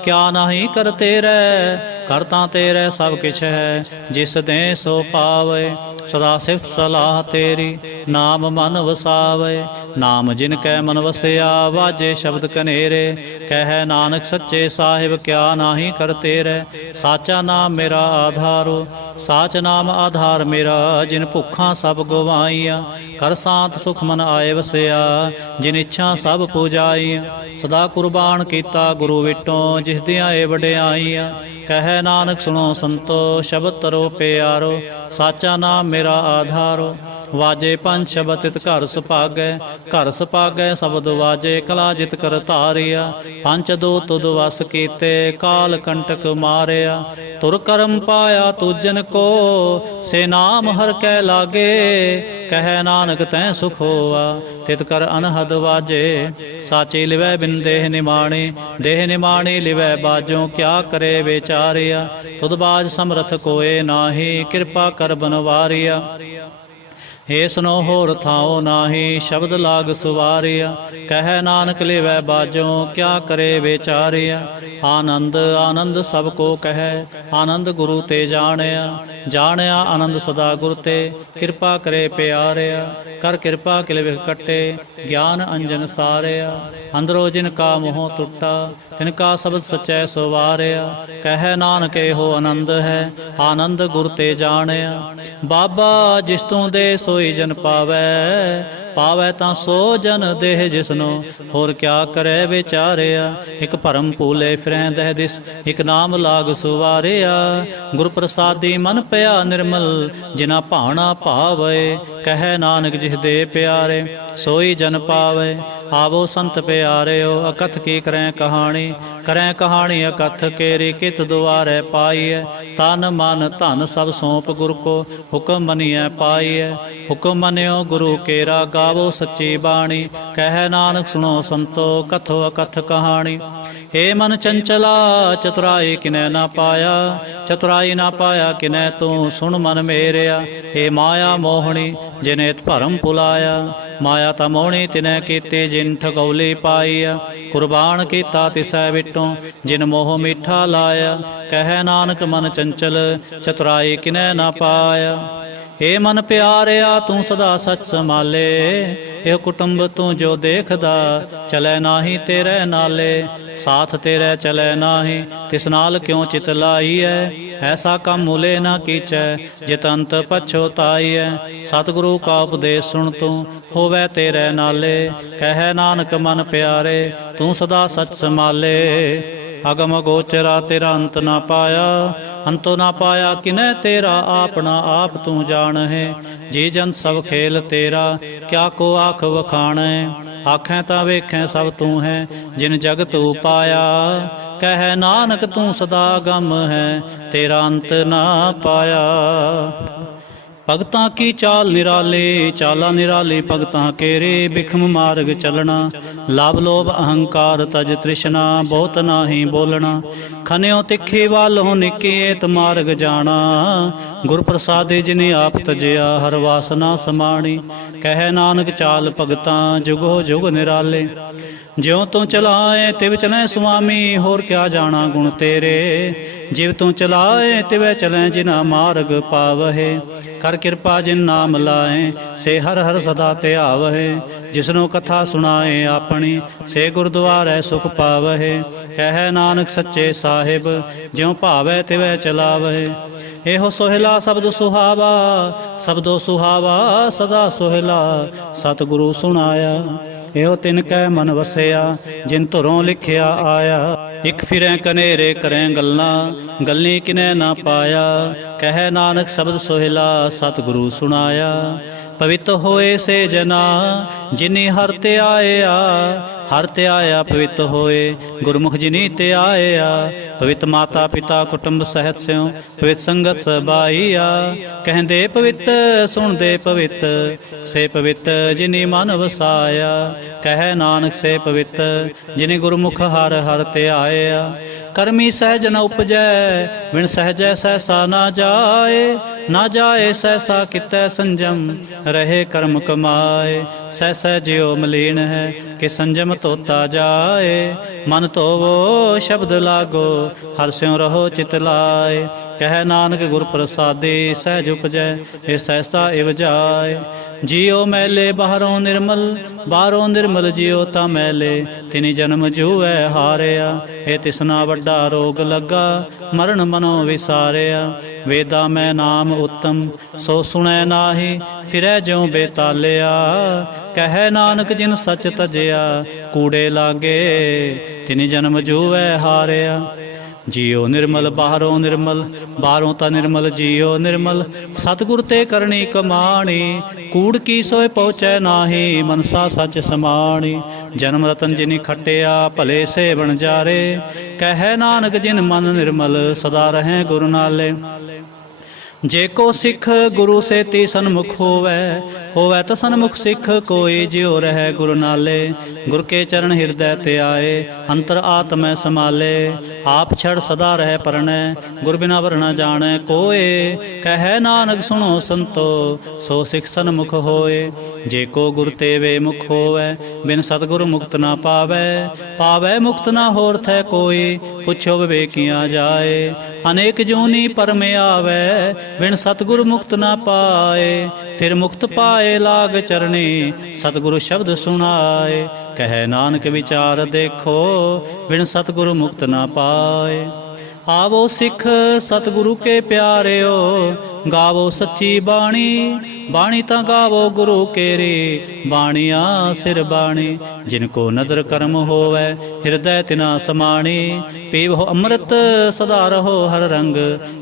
ਕਿਆ ਨਾਹੀ ਕਰ ਤੇਰੇ, ਕਰ ਤਾਂ ਤੇਰੇ ਸਭ ਕਿਛ ਹੈ, ਜਿਸ ਦੇ ਸੋ ਪਾਵੇ। ਸਦਾ ਸਿਫਤ ਸਲਾਹ ਤੇਰੀ, ਨਾਮ ਮਨ ਵਸਾਵੇ। ਨਾਮ ਜਿਨ ਕੈ ਮਨ ਵਸਿਆ, ਵਾਜੇ ਸ਼ਬਦ ਕਨੇਰੇ। ਕਹਿ ਨਾਨਕ ਸੱਚੇ ਸਾਹਿਬ ਕਿਆ ਨਾਹੀ ਕਰ ਤੇਰੇ, ਸਾਚਾ ਨਾਮ ਮੇਰਾ ਆਧਾਰੋ। ਸਾਚ ਨਾਮ ਆਧਾਰ ਮੇਰਾ, ਜਿਨ ਭੁੱਖਾਂ ਸਭ ਗਵਾਈਆਂ। ਕਰ ਸਾਂਤ ਸੁਖ ਮਨ ਆਏ ਵਸਿਆ, ਜਿਨ ਇੱਛਾ ਸਭ ਪੂਜਾਈਆਂ। ਸਦਾ ਕੁਰਬਾਨ ਕੀਤਾ ਗੁਰੂ ਵਿਟੋਂ, ਜਿਸ ਦੀਆਂ ਏ ਵਡਿਆਈਆਂ। ਕਹਿ ਨਾਨਕ ਸੁਣੋ ਸੰਤੋ, ਸ਼ਬਦ ਤਰੋ ਪਿਆਰੋ। ਸਾਚਾ ਨਾਮ ਮੇਰਾ ਆਧਾਰੋ। ਵਾਜੇ ਪੰਜ ਸ਼ਬਦ ਤਿਤ ਘਰ ਸੁਭਾਗੈ, ਘਰ ਸੁਭਾਗੈ ਸ਼ਬਦ ਵਾਜੇ। ਕਲਾ ਜਿਤ ਕਰ ਧਾਰਿਆ, ਪੰਚ ਦੋ ਤੁਧ ਵਸ ਕੀਤੇ। ਕਾਲ ਕੰਟਕ ਮਾਰਿਆ, ਤੁਰ ਕਰਮ ਪਾਇਆ ਤੁਜਨ ਕੋ। ਸੇ ਨਾਮ ਹਰ ਕੈ ਲਾਗੇ, ਕਹਿ ਨਾਨਕ ਤੈ ਸੁਖ ਹੋਆ। ਤਿਤ ਕਰ ਅਨਹਦ ਵਾਜੇ, ਸਾਚੇ ਲਿਵੈ ਬਿਨ ਦੇਹ ਨਿਮਾਣੇ। ਦੇਹ ਨਿਮਾਣੇ ਲਿਵੈ ਬਾਜੋ, ਕਿਆ ਕਰੇ ਵਿਚਾਰਿਆ। ਤੁਧ ਬਾਜ ਸਮਰਥ ਕੋਏ ਨਾਹੀ, ਕਿਰਪਾ ਕਰ ਬਨਵਾਰਿਆ। ਏ ਸੁਨੋ ਹੋਰ ਥਾਓ ਨਾਹੀ, ਸ਼ਬਦ ਲਾਗ ਸੁਵਾਰਿਆ। ਕਹਿ ਨਾਨਕ ਲਿਵੈ ਬਾਜੋ, ਕਿਆ ਕਰੇ ਵਿਚਾਰਿਆ। ਆਨੰਦ ਆਨੰਦ ਸਭ ਕੋ ਕਹਿ, ਆਨੰਦ ਗੁਰੂ ਤੇ ਜਾਣਿਆ। ਜਾਣਿਆ ਆਨੰਦ ਸਦਾ ਗੁਰ ਤੇ, ਕਿਰਪਾ ਕਰੇ ਪਿਆਰਿਆ। ਕਰ ਕਿਰਪਾ ਕਿਲ ਵਿਖ ਕੱਟੇ, ਗਿਆਨ ਅੰਜਨ ਸਾਰਿਆ। ਅੰਦਰੋ ਜਿਨ ਕਾ ਮੋਹ ਟੁੱਟਾ, ਤਿਨ ਕਾ ਸ਼ਬਦ ਸਚੈ ਸਵਾਰਿਆ। ਕਹਿ ਨਾਨਕ ਇਹੋ ਆਨੰਦ ਹੈ, ਆਨੰਦ ਗੁਰ ਤੇ ਜਾਣਿਆ। ਬਾਬਾ ਜਿਸ ਤੂੰ ਦੇ ਸੋਈ ਜਨ ਪਾਵੈ, ਪਾਵੈ ਤਾਂ ਸੋ ਜਨ ਦੇਹ ਜਿਸਨੋ। ਹੋਰ ਕਿਆ ਕਰੇ ਵਿਚਾਰਿਆ। ਇੱਕ ਭਰਮ ਭੂਲੇ ਫਿਰੈ ਦਹਿ ਦਿਸ, ਇੱਕ ਨਾਮ ਲਾਗ ਸੁਵਾਰਿਆ। ਗੁਰ ਪ੍ਰਸਾਦੀ ਮਨ ਪਿਆ ਨਿਰਮਲ, ਜਿਨਾ ਭਾਣਾ ਭਾਵੇ। ਕਹਿ ਨਾਨਕ ਜਿਸ ਦੇ ਪਿਆਰੇ, ਸੋਈ ਜਨ ਪਾਵੇ। ਆਵੋ ਸੰਤ ਪਿਆਰਿਓ, ਅਕਥ ਕੀ ਕਰੈ ਕਹਾਣੀ। ਕਰੈ ਕਹਾਣੀ ਅਕਥ ਕੇਰੀ, ਕਿਤ ਦੁਆਰੈ ਪਾਈਐ। ਤਨ ਮਨ ਧਨ ਸਭ ਸੌਂਪ ਗੁਰ ਕੋ, ਹੁਕਮ ਮਨੀਐ ਪਾਈਐ। ਹੁਕਮ ਮੰਨਿਓ ਗੁਰੂ ਕੇਰਾ, ਗਾਵੋ ਸੱਚੀ ਬਾਣੀ। ਕਹਿ ਨਾਨਕ ਸੁਣੋ ਸੰਤੋ, ਕਥੋ ਅਕਥ ਕਹਾਣੀ। ਏ ਮਨ ਚੰਚਲਾ ਚਤੁਰਾਈ ਕਿਨੈ ਨਾ ਪਾਇਆ, ਚਤੁਰਾਈ ਨਾ ਪਾਇਆ ਕਿਨੈ ਤੂੰ। ਸੁਣ ਮਨ ਮੇਰਿਆ, ਏ ਮਾਇਆ ਮੋਹਣੀ ਜਿਨੇ ਭਰਮ ਭੁਲਾਇਆ। ਮਾਇਆ ਤਾਂ ਮੋਹਣੀ ਤਿਨੈ ਕੀਤੀ, ਜਿਨ ਠਗੌਲੀ ਪਾਈਆ। ਕੁਰਬਾਨ ਕੀਤਾ ਤਿਸੈ ਵਿਟੋਂ, ਜਿਨ ਮੋਹ ਮਿੱਠਾ ਲਾਇਆ। ਕਹਿ ਨਾਨਕ ਮਨ ਚੰਚਲ, ਚਤੁਰਾਈ ਕਿਨੈ ਨਾ ਪਾਇਆ। ਏ ਮਨ ਪਿਆਰਿਆ ਤੂੰ ਸਦਾ ਸਚ ਸੰਭਾਲੇ। ਇਹ ਕੁਟੁੰਬ ਤੂੰ ਜੋ ਦੇਖਦਾ, ਚਲੈ ਨਾਹੀ ਤੇਰੇ ਨਾਲੇ। ਸਾਥ ਤੇਰੇ ਚਲੈ ਨਾਹੀ, ਤਿਸ ਨਾਲ ਕਿਉ ਚਿਤ ਲਾਈਐ। ਐਸਾ ਕੰਮ ਮੁਲੇ ਨਾ ਕੀਚੈ, ਜਿਤ ਅੰਤ ਪਛੋਤਾਈਐ। ਸਤਿਗੁਰੂ ਕਾ ਉਪਦੇਸ਼ ਸੁਣ ਤੂੰ, ਹੋਵੈ ਤੇਰੇ ਨਾਲੇ। ਕਹਿ ਨਾਨਕ ਮਨ ਪਿਆਰੇ, ਤੂੰ ਸਦਾ ਸਚ ਸੰਭਾਲੇ। ਅਗਮ ਗੋਚਰਾ ਤੇਰਾ ਅੰਤ ਨਾ ਪਾਇਆ, ਅੰਤੋ ਨਾ ਪਾਇਆ ਕਿਨੈ ਤੇਰਾ। ਆਪਣਾ ਆਪ ਤੂੰ ਜਾਣਹਿ, ਜੀ ਜੰਤ ਸਭ ਖੇਲ ਤੇਰਾ। ਕਿਆ ਕੋ ਆਖ ਵਖਾਣੈ, ਆਖੈ ਤਾਂ ਵੇਖੈ ਸਭ ਤੂੰ ਹੈ, ਜਿਨ ਜਗ ਤੂੰ ਪਾਇਆ। ਕਹਿ ਨਾਨਕ ਤੂੰ ਸਦਾ ਗਮ ਹੈ, ਤੇਰਾ ਅੰਤ ਨਾ ਪਾਇਆ। ਭਗਤਾਂ ਕੀ ਚਾਲ ਨਿਰਾਲੇ, ਚਾਲਾ ਨਿਰਾਲੇ ਭਗਤਾਂ ਕੇਰੇ। ਬਿਖਮ ਮਾਰਗ ਚਲਣਾ, ਲਾਭ ਲੋਭ ਅਹੰਕਾਰ ਤਜ ਤ੍ਰਿਸ਼ਨਾ। ਬਹੁਤ ਨਾਹੀ ਬੋਲਣਾ, ਖਨਿਓ ਤਿੱਖੀ ਵਾਲੋਂ ਨਿਕੇਤ ਮਾਰਗ ਜਾਣਾ। ਗੁਰ ਪ੍ਰਸਾਦੇ ਜਿਨੇ ਆਪ ਤਜਿਆ, ਹਰ ਵਾਸਨਾ ਸਮਾਣੀ। ਕਹਿ ਨਾਨਕ ਚਾਲ ਭਗਤਾਂ, ਜੁਗੋ ਜੁਗ ਨਿਰਾਲੇ। ਜਿਉ ਤੂੰ ਚਲਾਏ ਤਿਵ ਚਲੈ ਸੁਆਮੀ, ਹੋਰ ਕਿਆ ਜਾਣਾ ਗੁਣ ਤੇਰੇ। ਜਿਵ ਤੂੰ ਚਲਾਏ ਤਿਵੈ ਚਲੈ, ਜਿਨਾ ਮਾਰਗ ਪਾਵਹਿ। ਕਰ ਕਿਰਪਾ ਜਿਨ ਨਾਮ ਲਾਏ, ਸੇ ਹਰ ਹਰ ਸਦਾ ਧਿਆਵਹਿ। ਜਿਸਨੂੰ ਕਥਾ ਸੁਣਾਏ ਆਪਣੀ, ਸੇ ਗੁਰਦੁਆਰੈ ਸੁਖ ਪਾਵਹਿ। ਕਹਿ ਨਾਨਕ ਸੱਚੇ ਸਾਹਿਬ, ਜਿਉ ਭਾਵੈ ਤਿਵੈ ਚਲਾਵਹਿ। ਇਹੋ ਸੋਹਿਲਾ ਸਬਦ ਸੁਹਾਵਾ, ਸਬਦੋ ਸੁਹਾਵਾ ਸਦਾ ਸੋਹਿਲਾ। ਸਤਿਗੁਰੂ ਸੁਣਾਇਆ, ਇਹੋ ਤਿਨ ਕੈ ਮਨ ਵਸਿਆ, ਜਿਨ ਧੁਰੋਂ ਲਿਖਿਆ ਆਇਆ। ਇਕ ਫਿਰੈ ਕਨੇਰੇ ਕਰੈ ਗੱਲਾਂ, ਗੱਲੀ ਕਿਨੈ ਨਾ ਪਾਇਆ। ਕਹਿ ਨਾਨਕ ਸ਼ਬਦ ਸੋਹਿਲਾ, ਸਤਿਗੁਰੂ ਸੁਣਾਇਆ। ਪਵਿੱਤ ਹੋਏ ਸੇ ਜਨਾ, ਜਿਨੀ ਹਰ ਤੇ ਆਇਆ। ਹਰ ਧਿਆਇਆ ਪਵਿੱਤ ਹੋਏ। ਗੁਰਮੁਖ ਜਿਨੀ ਧਿਆਇਆ ਪਵਿੱਤ ਮਾਤਾ ਪਿਤਾ ਕੁਟੁੰਬ ਸਹਿਤ ਸਿਉ ਪਵਿੱਤ ਸੰਗਤ ਸਬਾਈਆ। ਕਹਿੰਦੇ ਪਵਿੱਤ ਸੁਣਦੇ ਪਵਿੱਤ ਸੇ ਪਵਿੱਤ ਜਿਨੀ ਮਨ ਵਸਾਇਆ। ਕਹਿ ਨਾਨਕ ਸੇ ਪਵਿੱਤ ਜਿਨੀ ਗੁਰਮੁਖ ਹਰ ਹਰ ਧਿਆਇਆ। ਕਰਮੀ ਸਹਿਜ ਨ ਉਪਜੈ ਵਿਣ ਸਹਿਜੈ ਸਹਿਸਾ ਨਾ ਜਾਏ। ਨਾ ਜਾਏ ਸਹਿਸਾ ਕਿਤੈ ਸੰਜਮ ਰਹੇ ਕਰਮ ਕਮਾਏ। ਸਹਿ ਜਿਉ ਮਲੀਨ ਹੈ ਕਿ ਸੰਜਮ ਧੋਤਾ ਜਾਏ। ਮਨ ਧੋਵੋ ਸ਼ਬਦ ਲਾਗੋ ਹਰਿ ਸਿਉ ਰਹੋ ਚਿਤ ਲਾਏ। ਕਹਿ ਨਾਨਕ ਗੁਰ ਪ੍ਰਸਾਦੇ ਸਹਿਜ ਉਪਜੈ ਇਹ ਸਹਿਸਾ ਇਵ ਜਾਏ। ਜਿਉ ਮੈਲੇ ਬਾਹਰੋਂ ਨਿਰਮਲ ਬਾਹਰੋਂ ਨਿਰਮਲ ਜਿਉ ਤਾਂ ਮੈਲੇ। ਤਿਨੀ ਜਨਮ ਜੂਐ ਹਾਰਿਆ ਇਹ ਤਿਸਨਾ ਵੱਡਾ ਰੋਗ ਲੱਗਾ ਮਰਨ ਮਨੋ ਵਿਸਾਰਿਆ। ਵੇਦਾ ਮੈਂ ਨਾਮ ਉਤਮ ਸੋ ਸੁਣੈ ਨਾਹੀ ਫਿਰੈ ਜਿਉ ਬੇਤਾਲਿਆ। ਕਹਿ ਨਾਨਕ ਜਿਨ ਸੱਚ ਤਜਿਆ ਕੂੜੇ ਲਾਗੇ ਤਿਨੀ ਜਨਮ ਜੂਐ ਹਾਰਿਆ। ਜਿਉ ਨਿਰਮਲ ਬਾਹਰੋਂ ਨਿਰਮਲ ਬਾਹਰੋਂ ਤਾਂ ਨਿਰਮਲ ਜਿਉ ਨਿਰਮਲ। ਸਤਿਗੁਰ ਤੇ ਕਰਨੀ ਕਮਾਣੀ ਕੂੜ ਕੀ ਸੋਏ ਪਹੁੰਚੈ ਨਾਹੀ ਮਨਸਾ ਸੱਚ ਸਮਾਣੀ। ਜਨਮ ਰਤਨ ਜਿਨੀ ਖਟਿਆ ਭਲੇ ਸੇ ਬਣ ਜਾਰੇ। ਕਹਿ ਨਾਨਕ ਜਿਨ ਮਨ ਨਿਰਮਲ ਸਦਾ ਰਹੈ ਗੁਰੂ ਨਾਲੇ। ਜੇ ਕੋ ਸਿੱਖ ਗੁਰੂ ਸੇਤੀ ਸਨਮੁਖ ਹੋਵੈ ਹੋਵੈ ਤਾਂ ਸਨਮੁਖ ਸਿੱਖ ਕੋਈ ਜਿਉ ਰਹਿ ਗੁਰੂ ਨਾਲੇ। ਗੁਰ ਕੇ ਚਰਨ ਹਿਰਦੈ ਧਿਆਏ ਅੰਤਰ ਆਤਮੈ ਸਮਾਲੇ। ਆਪ ਛੜ ਸਦਾ ਰਹਿ ਪਰਣੈ ਗੁਰ ਬਿਨਾ ਵਰ ਨ ਜਾਣੈ ਕੋਏ। ਕਹਿ ਨਾਨਕ ਸੁਣੋ ਸੰਤੋ ਸੋ ਸਿੱਖ ਸਨਮੁਖ ਹੋਏ। ਜੇ ਕੋ ਗੁਰ ਤੇ ਵੇ ਮੁਖ ਹੋਵੈ ਬਿਨ ਸਤਿਗੁਰ ਮੁਕਤ ਨਾ ਪਾਵੈ। ਪਾਵੈ ਮੁਕਤ ਨਾ ਹੋਰ ਥੈ ਕੋਈ ਪੁੱਛੋ ਵਿਵੇਕੀਆਂ ਜਾਏ। ਅਨੇਕ ਜੂਨੀ ਪਰਮ ਆਵੈ ਬਿਨ ਸਤਿਗੁਰ ਮੁਕਤ ਨਾ ਪਾਏ। ਫਿਰ ਮੁਕਤ ਪਾਏ ਲਾਗ ਚਰਣੀ ਸਤਿਗੁਰੂ ਸ਼ਬਦ ਸੁਣਾਏ। ਕਹਿ ਨਾਨਕ ਵਿਚਾਰ ਦੇਖੋ ਬਿਨ ਸਤਿਗੁਰੂ ਮੁਕਤ ਨਾ ਪਾਏ। ਆਵੋ ਸਿੱਖ ਸਤਿਗੁਰੂ ਕੇ ਪਿਆਰਿਓ ਗਾਵੋ ਸੱਚੀ ਬਾਣੀ। ਬਾਣੀ ਤਾਂ ਗਾਵੋ ਗੁਰੂ ਕੇਰੀ ਬਾਣੀਆਂ ਸਿਰ ਬਾਣੀ। ਜਿਨ ਕੋ ਨਦਰ ਕਰਮ ਹੋਵੈ ਹਿਰਦੈ ਤਿਨਾ ਸਮਾਣੀ। ਪੀਵੋ ਅੰਮ੍ਰਿਤ ਸਦਾ ਰਹੋ ਹਰ ਰੰਗ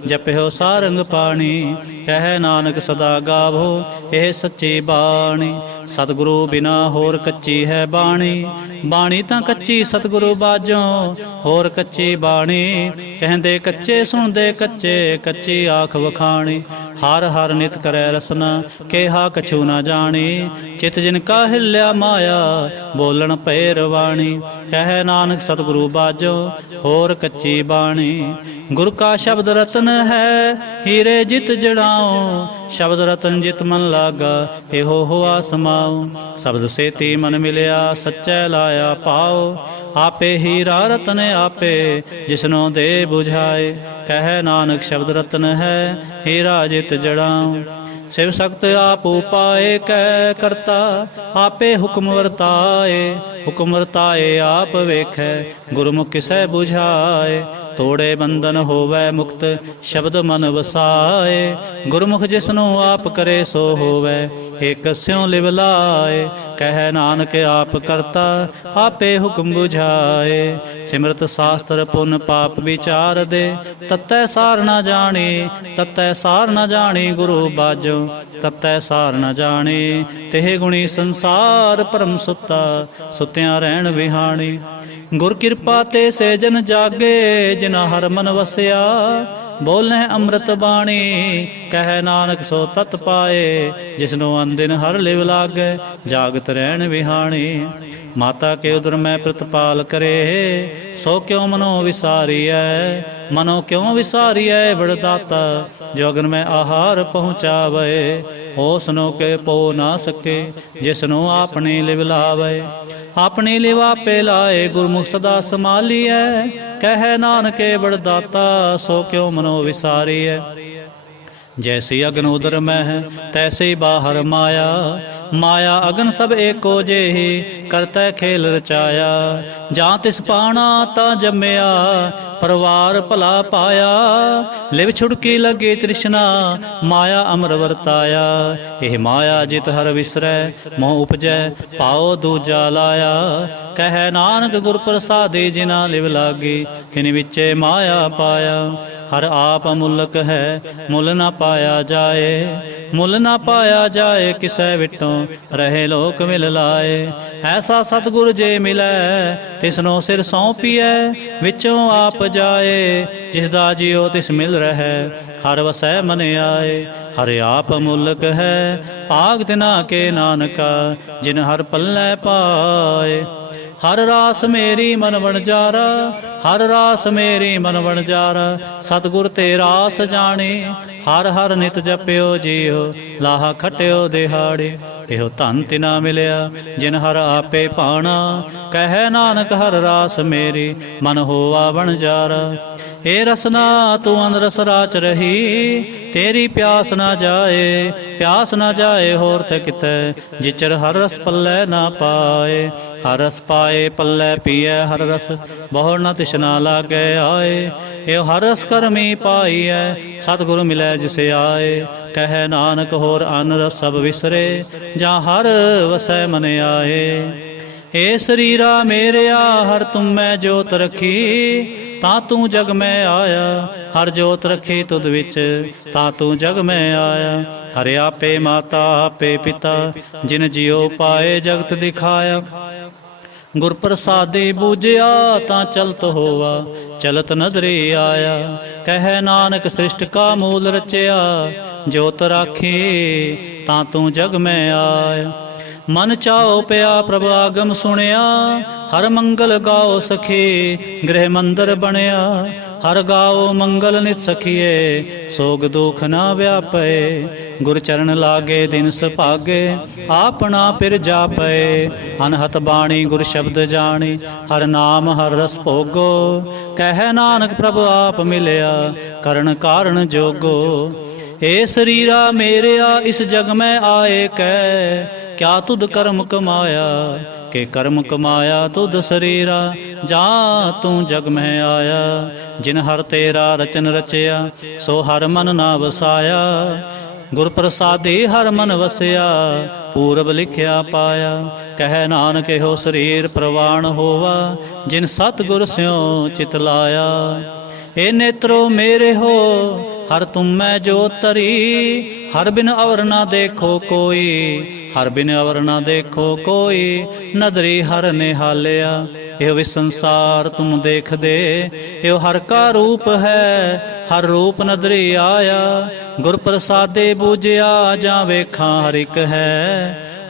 ਜਪਿਓ ਸਾਰੰਗ ਪਾਣੀ। ਕਹਿ ਨਾਨਕ ਸਦਾ ਗਾਵੋ ਇਹ ਸੱਚੀ ਬਾਣੀ। ਸਤਿਗੁਰੂ ਬਿਨਾ ਹੋਰ ਕੱਚੀ ਹੈ ਬਾਣੀ। ਬਾਣੀ ਤਾਂ ਕੱਚੀ ਸਤਿਗੁਰੂ ਬਾਝੋਂ ਹੋਰ ਕੱਚੀ ਬਾਣੀ। ਕਹਿੰਦੇ ਕੱਚੇ ਸੁਣਦੇ ਕੱਚੇ ਕੱਚੀ ਆਖ ਵਖਾਣੀ। ਹਰ ਹਰ ਨਿਤ ਕਰੈ ਰਸਨਾ ਕਿਹਾ ਕਛੂ ਨਾ ਜਾਣੀ। ਚਿਤ ਜਿਨ ਕਾ ਹਿਲਿਆ ਮਾਇਆ ਬੋਲਣ ਭੈ ਰਵਾਣੀ। ਕਹਿ ਨਾਨਕ ਸਤਿਗੁਰੂ ਬਾਝੋ ਹੋਰ ਕੱਚੀ ਬਾਣੀ। ਗੁਰ ਕਾ ਸ਼ਬਦ ਰਤਨ ਹੈ ਹੀਰੇ ਜਿਤ ਜੜਾਓ। ਸ਼ਬਦ ਰਤਨ ਜਿਤ ਮਨ ਲਾਗਾ ਇਹੋ ਹੋਆ ਸਮਾਉ। ਸ਼ਬਦ ਸੇਤੀ ਮਨ ਮਿਲਿਆ ਸੱਚੈ ਲਾਇਆ ਪਾਓ। ਆਪੇ ਹੀਰਾ ਰਤਨ ਆਪੇ ਜਿਸਨੋ ਦੇ ਬੁਝਾਏ। ਕਹਿ ਨਾਨਕ ਸ਼ਬਦ ਰਤਨ ਹੈ ਹੀਰਾ ਜਿਤ ਜੜਾਉ। ਸਿਵ ਸਖਤ ਆਪ ਉਪਾਏ ਕਹਿ ਕਰਤਾ ਆਪੇ ਹੁਕਮ ਵਰਤਾਏ। ਹੁਕਮ ਵਰਤਾਏ ਆਪ ਵੇਖੈ ਗੁਰਮੁਖ ਕਿਸੈ ਬੁਝਾਏ। ਤੋੜੇ ਬੰਧਨ ਹੋਵੈ ਮੁਕਤ ਸ਼ਬਦ ਮਨ ਵਸਾਏ। ਗੁਰਮੁਖ ਜਿਸਨੂੰ ਆਪ ਕਰੇ ਸੋ ਹੋਵੈ ਏਕ ਸਿਉ ਲਿਵ ਲਾਏ। ਕਹਿ ਨਾਨਕ ਆਪ ਕਰਤਾ ਆਪੇ ਹੁਕਮ ਬੁਝਾਏ। ਸਿਮਰਤ ਸ਼ਾਸਤਰ ਪੁੰਨ ਪਾਪ ਵਿਚਾਰ ਦੇ ਤਤੈ ਸਾਰ ਨਾ ਜਾਣੀ। ਤਤੈ ਸਾਰ ਨਾ ਜਾਣੀ ਗੁਰੂ ਬਾਝੋ ਤਤੈ ਸਾਰ ਨਾ ਜਾਣੀ। ਤਿਹ ਗੁਣੀ ਸੰਸਾਰ ਭਰਮ ਸੁੱਤਾ ਸੁਤਿਆਂ ਰਹਿਣ ਵਿਹਾਣੀ। ਗੁਰ ਕਿਰਪਾ ਤੇ ਸੇ ਜਨ ਜਾਗੇ ਜਿਨਾ ਹਰ ਮਨ ਵਸਿਆ। ਬੋਲੈ ਅੰਮ੍ਰਿਤ ਬਾਣੀ ਕਹਿ ਨਾਨਕ ਸੋ ਤਤ ਪਾਏ। ਜਿਸਨੂੰ ਅਨਦਿਨ ਹਰ ਲਿਵ ਲਾਗੈ ਜਾਗਤ ਰਹਿਣ ਵਿਹਾਣੀ। ਮਾਤਾ ਕੇ ਉਦਰ ਮੈਂ ਪ੍ਰਤਪਾਲ ਕਰੇ ਸੋ ਕਿਉ ਮਨੋ ਵਿਸਾਰੀਐ। ਮਨੋ ਕਿਉ ਵਿਸਾਰੀਐ ਬੜ ਦਾਤਾ ਜੋ ਅਗਨ ਮੈਂ ਆਹਾਰ ਪਹੁੰਚਾਵੇ। ਹੋਸਨੋ ਕੇ ਪੋ ਨਾ ਸਕੇ ਜਿਸਨੂੰ ਆਪਣੀ ਲਿਵ ਲਾਵੇ। ਆਪਣੀ ਲਿਵ ਆਪੇ ਲਾਏ ਗੁਰਮੁਖ ਸਦਾ ਸੰਭਾਲੀਐ। ਕਹਿ ਨਾਨਕੇ ਬੜ ਦਾਤਾ ਸੋ ਕਿਉ ਮਨੋ ਵਿਸਾਰੀਐ। जैसी अग्न उदर में है तैसे बाहर माया, माया अग्न सब एको जेहि करतै खेल रचाया। जां तिस पाना ता जम्मया परवार भला पाया, लिव छुड़की लगी तृष्णा माया अमर वरताया। एह माया जित हर विसरै मोह उपजै पाओ दूजा लाया। कह नानक गुर प्रसादी जिना लिव लागी किन विचे माया पाया। हर आप अमुलक है मुल न पाया जाए। मुल न पाया जाए किसै विटों रहे लोक मिल लाए। ऐसा सतगुर जे मिलै तिसनो सिर सौंपिए विचों आप जाए। जिसदा जियो तिस मिल रहे हर वसै मन आए। हर आप अमुलक है भाग तिना के नानका जिन हर पल्लै पाए। हर रास मेरी मन वणजारा हर रास मेरी मन वणजारा। सतगुर ते रास जाने हर हर नित जपियो जियो लाहा खटियो दिहाड़े। एहो धन तिना मिलिया जिन हर आपे पाना। कहे नानक हर रास मेरी मन होवा वणजारा। हे रसना तू अनरस राच रही तेरी प्यास ना जाए। प्यास ना जाए होर थे कितै जिचर हर रस पल्लै ना पाए। हर रस पाए पल्लै पीए हर रस बहु न तिशना लागे आए। एहो हर रस करमी पाईऐ सतगुर मिलै जिसे आए। कहे नानक होर अन रस सब विसरे जा हर वसै मन आए। हे शरीरा मेरेया हर तुम मैं जोत रखी ਤਾਂ ਤੂੰ ਜਗ ਮੈਂ ਆਇਆ। ਹਰ ਜੋਤ ਰੱਖੀ ਤੁਧ ਵਿੱਚ ਤਾਂ ਤੂੰ ਜਗ ਮੈਂ ਆਇਆ। ਹਰਿ ਆਪੇ ਮਾਤਾ ਆਪੇ ਪਿਤਾ ਜਿਨ ਜਿਉ ਪਾਏ ਜਗਤ ਦਿਖਾਇਆ। ਗੁਰ ਪ੍ਰਸਾਦੇ ਬੂਝਿਆ ਤਾਂ ਚਲਤ ਹੋਵਾ ਚਲਤ ਨਦਰੇ ਆਇਆ। ਕਹਿ ਨਾਨਕ ਸ੍ਰਿਸ਼ਟ ਕਾ ਮੂਲ ਰਚਿਆ ਜੋਤ ਰਾਖੀ ਤਾਂ ਤੂੰ ਜਗ ਮੈਂ ਆਇਆ। ਮਨ ਚਾਉ ਪਿਆ ਪ੍ਰਭ ਆਗਮ ਸੁਣਿਆ ਹਰ ਮੰਗਲ ਗਾਓ ਸਖੀ ਗ੍ਰਹਿ ਮੰਦਰ ਬਣਿਆ। ਹਰ ਗਾਓ ਮੰਗਲ ਨਿਤ ਸਖੀਏ ਸੋਗ ਦੁਖ ਨਾ ਵਿਆਪੇ। ਗੁਰ ਚਰਨ ਲਾਗੇ ਦਿਨ ਸੁਭਾਗੇ ਆਪਣਾ ਪਿਰ ਜਾਪੇ। ਅਨਹਤ ਬਾਣੀ ਗੁਰ ਸ਼ਬਦ ਜਾਣੀ ਹਰ ਨਾਮ ਹਰ ਰਸ ਭੋਗੋ। ਕਹਿ ਨਾਨਕ ਪ੍ਰਭ ਆਪ ਮਿਲਿਆ ਕਰਨ ਕਾਰਨ ਜੋਗੋ। ਏ ਸਰੀਰਾ ਮੇਰਿਆ ਇਸ ਜਗ ਮੈਂ ਆਏ ਕੈ क्या तुद कर्म कमाया के कर्म कमाया तुद शरीरा। जा तू जग में आया जिन हर तेरा रचन रचया सो हर मन ना वसाया। गुर प्रसादी हर मन वसया पूरब लिखिया पाया। कह नानक हो शरीर प्रवाण होवा जिन सतगुर स्यों चित लाया। ए नेत्रो मेरे हो हर तुम मैं जो तरी हर बिन अवर ना देखो कोई। हर बिन अवर ना देखो कोई नदरी हर निहालिया। यो विस संसार तुम देख दे यो हर का रूप है हर रूप नदरी आया। गुर प्रसादे बूझिया जा वेखा हर एक है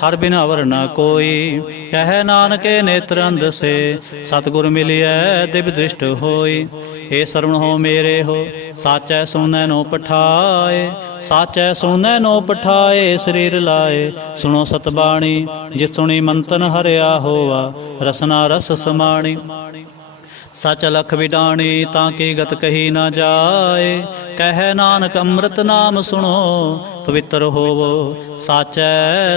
हर बिन अवर ना कोई। कह नानक नेत्र अंध से सतगुर मिलिया दिव्य दृष्ट होई। हे सरवण हो मेरे हो साचै सुनै नो पठाए। साचै सुनै नो पठाए शरीर लाए। सुनो सतबाणी जिस सुनी मंतन हरिया होवा रसना रस समाणी। सच लख विडाणी ताकि गत कही ना जाए। कह नानक अमृत नाम सुनो पवित्र होवो। साचै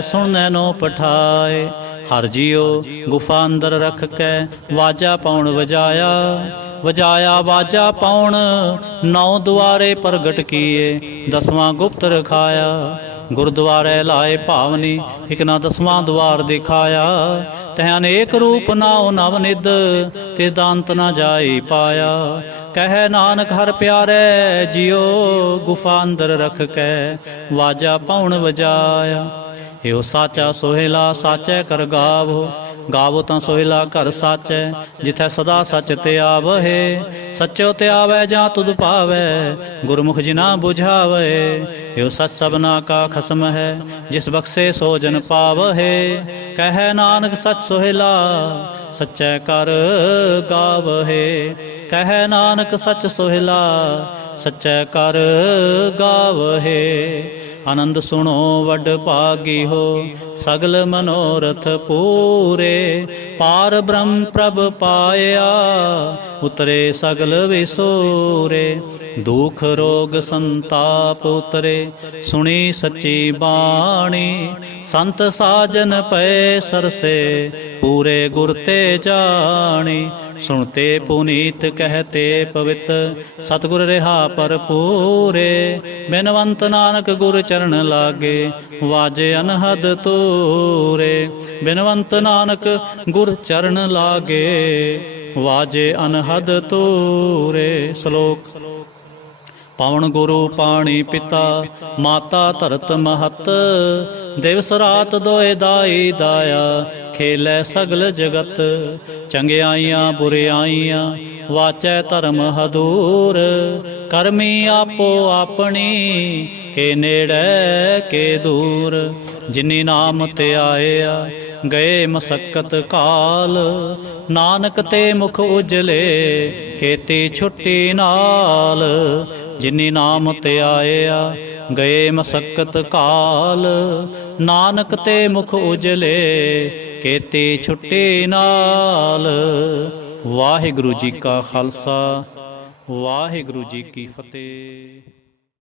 सुनै नो पठाए। हर जियो गुफा अंदर रख कै वाजा पाउण वजाया। वजाया वाजा पाउण नौ द्वारे प्रगट किए 10वां गुप्त रखाया। गुरुद्वारे लाए भावनी एक ना 10वां द्वार दिखाया। तह अनेक रूप नाओ नव निध तिस दांत ना जाई पाया। कह नानक हर प्यारे जियो गुफा अंदर रख कै वाजा पाउण वजाया। यो साचा सोहेला साचै कर गावो। गावो तां सोहेला घर साचै जिथै सदा सच ते आवहे। सच्चो ते आवै जां तुद पावै गुरमुख जिना बुझावे। यो सच सबना का खसम है जिस बख्शे सो जन पावहे। कह नानक सच सोहेला सच्चै कर गावहे। कह नानक सच सोहेला सच्चै कर गावहे। आनंद सुनो वड भागी हो सगल मनोरथ पूरे। पार ब्रह्म प्रभ पाया उतरे सगल विसोरे। दुख रोग संताप उतरे सुनी सच्ची बाणी। संत साजन पै सरसे पूरे गुर ते जानी। सुनते पुनीत कहते पवित्र सतगुर रिहा पर पूरे। बिनवंत नानक गुर चरण लागे वाजे अनहद तूरे। बिनवंत नानक गुर चरण लागे वाजे अनहद तूरे। श्लोक ਪਵਨ ਗੁਰੂ ਪਾਣੀ ਪਿਤਾ ਮਾਤਾ ਧਰਤ ਮਹਤ। ਦਿਵਸ ਰਾਤ ਦੋਇ ਦਾਈ ਦਾਇਆ ਖੇਲੇ ਸਗਲ ਜਗਤ। ਚੰਗਿਆਈਆਂ ਬੁਰਿਆਈਆਂ ਵਾਚੈ ਧਰਮ ਹਦੂਰ। ਕਰਮੀ ਆਪੋ ਆਪਣੀ ਕੇ ਨੇੜੇ ਕੇ ਦੂਰ। ਜਿਨੀ ਨਾਮ ਤੇ ਆਇਆ ਗਏ ਮਸਕਤ ਕਾਲ। ਨਾਨਕ ਤੇ ਮੁਖ ਉਜਲੇ ਕੀਤੀ ਛੁੱਟੀ ਨਾਲ। ਜਿਨੀ ਨਾਮ ਤੇ ਆਇਆ ਗਏ ਮਸਕਤ ਕਾਲ। ਨਾਨਕ ਤੇ ਮੁਖ ਉਜਲੇ ਕੀਤੀ ਛੁੱਟੀ ਨਾਲ। ਵਾਹਿਗੁਰੂ ਜੀ ਕਾ ਖਾਲਸਾ ਵਾਹਿਗੁਰੂ ਜੀ ਕੀ ਫਤਿਹ।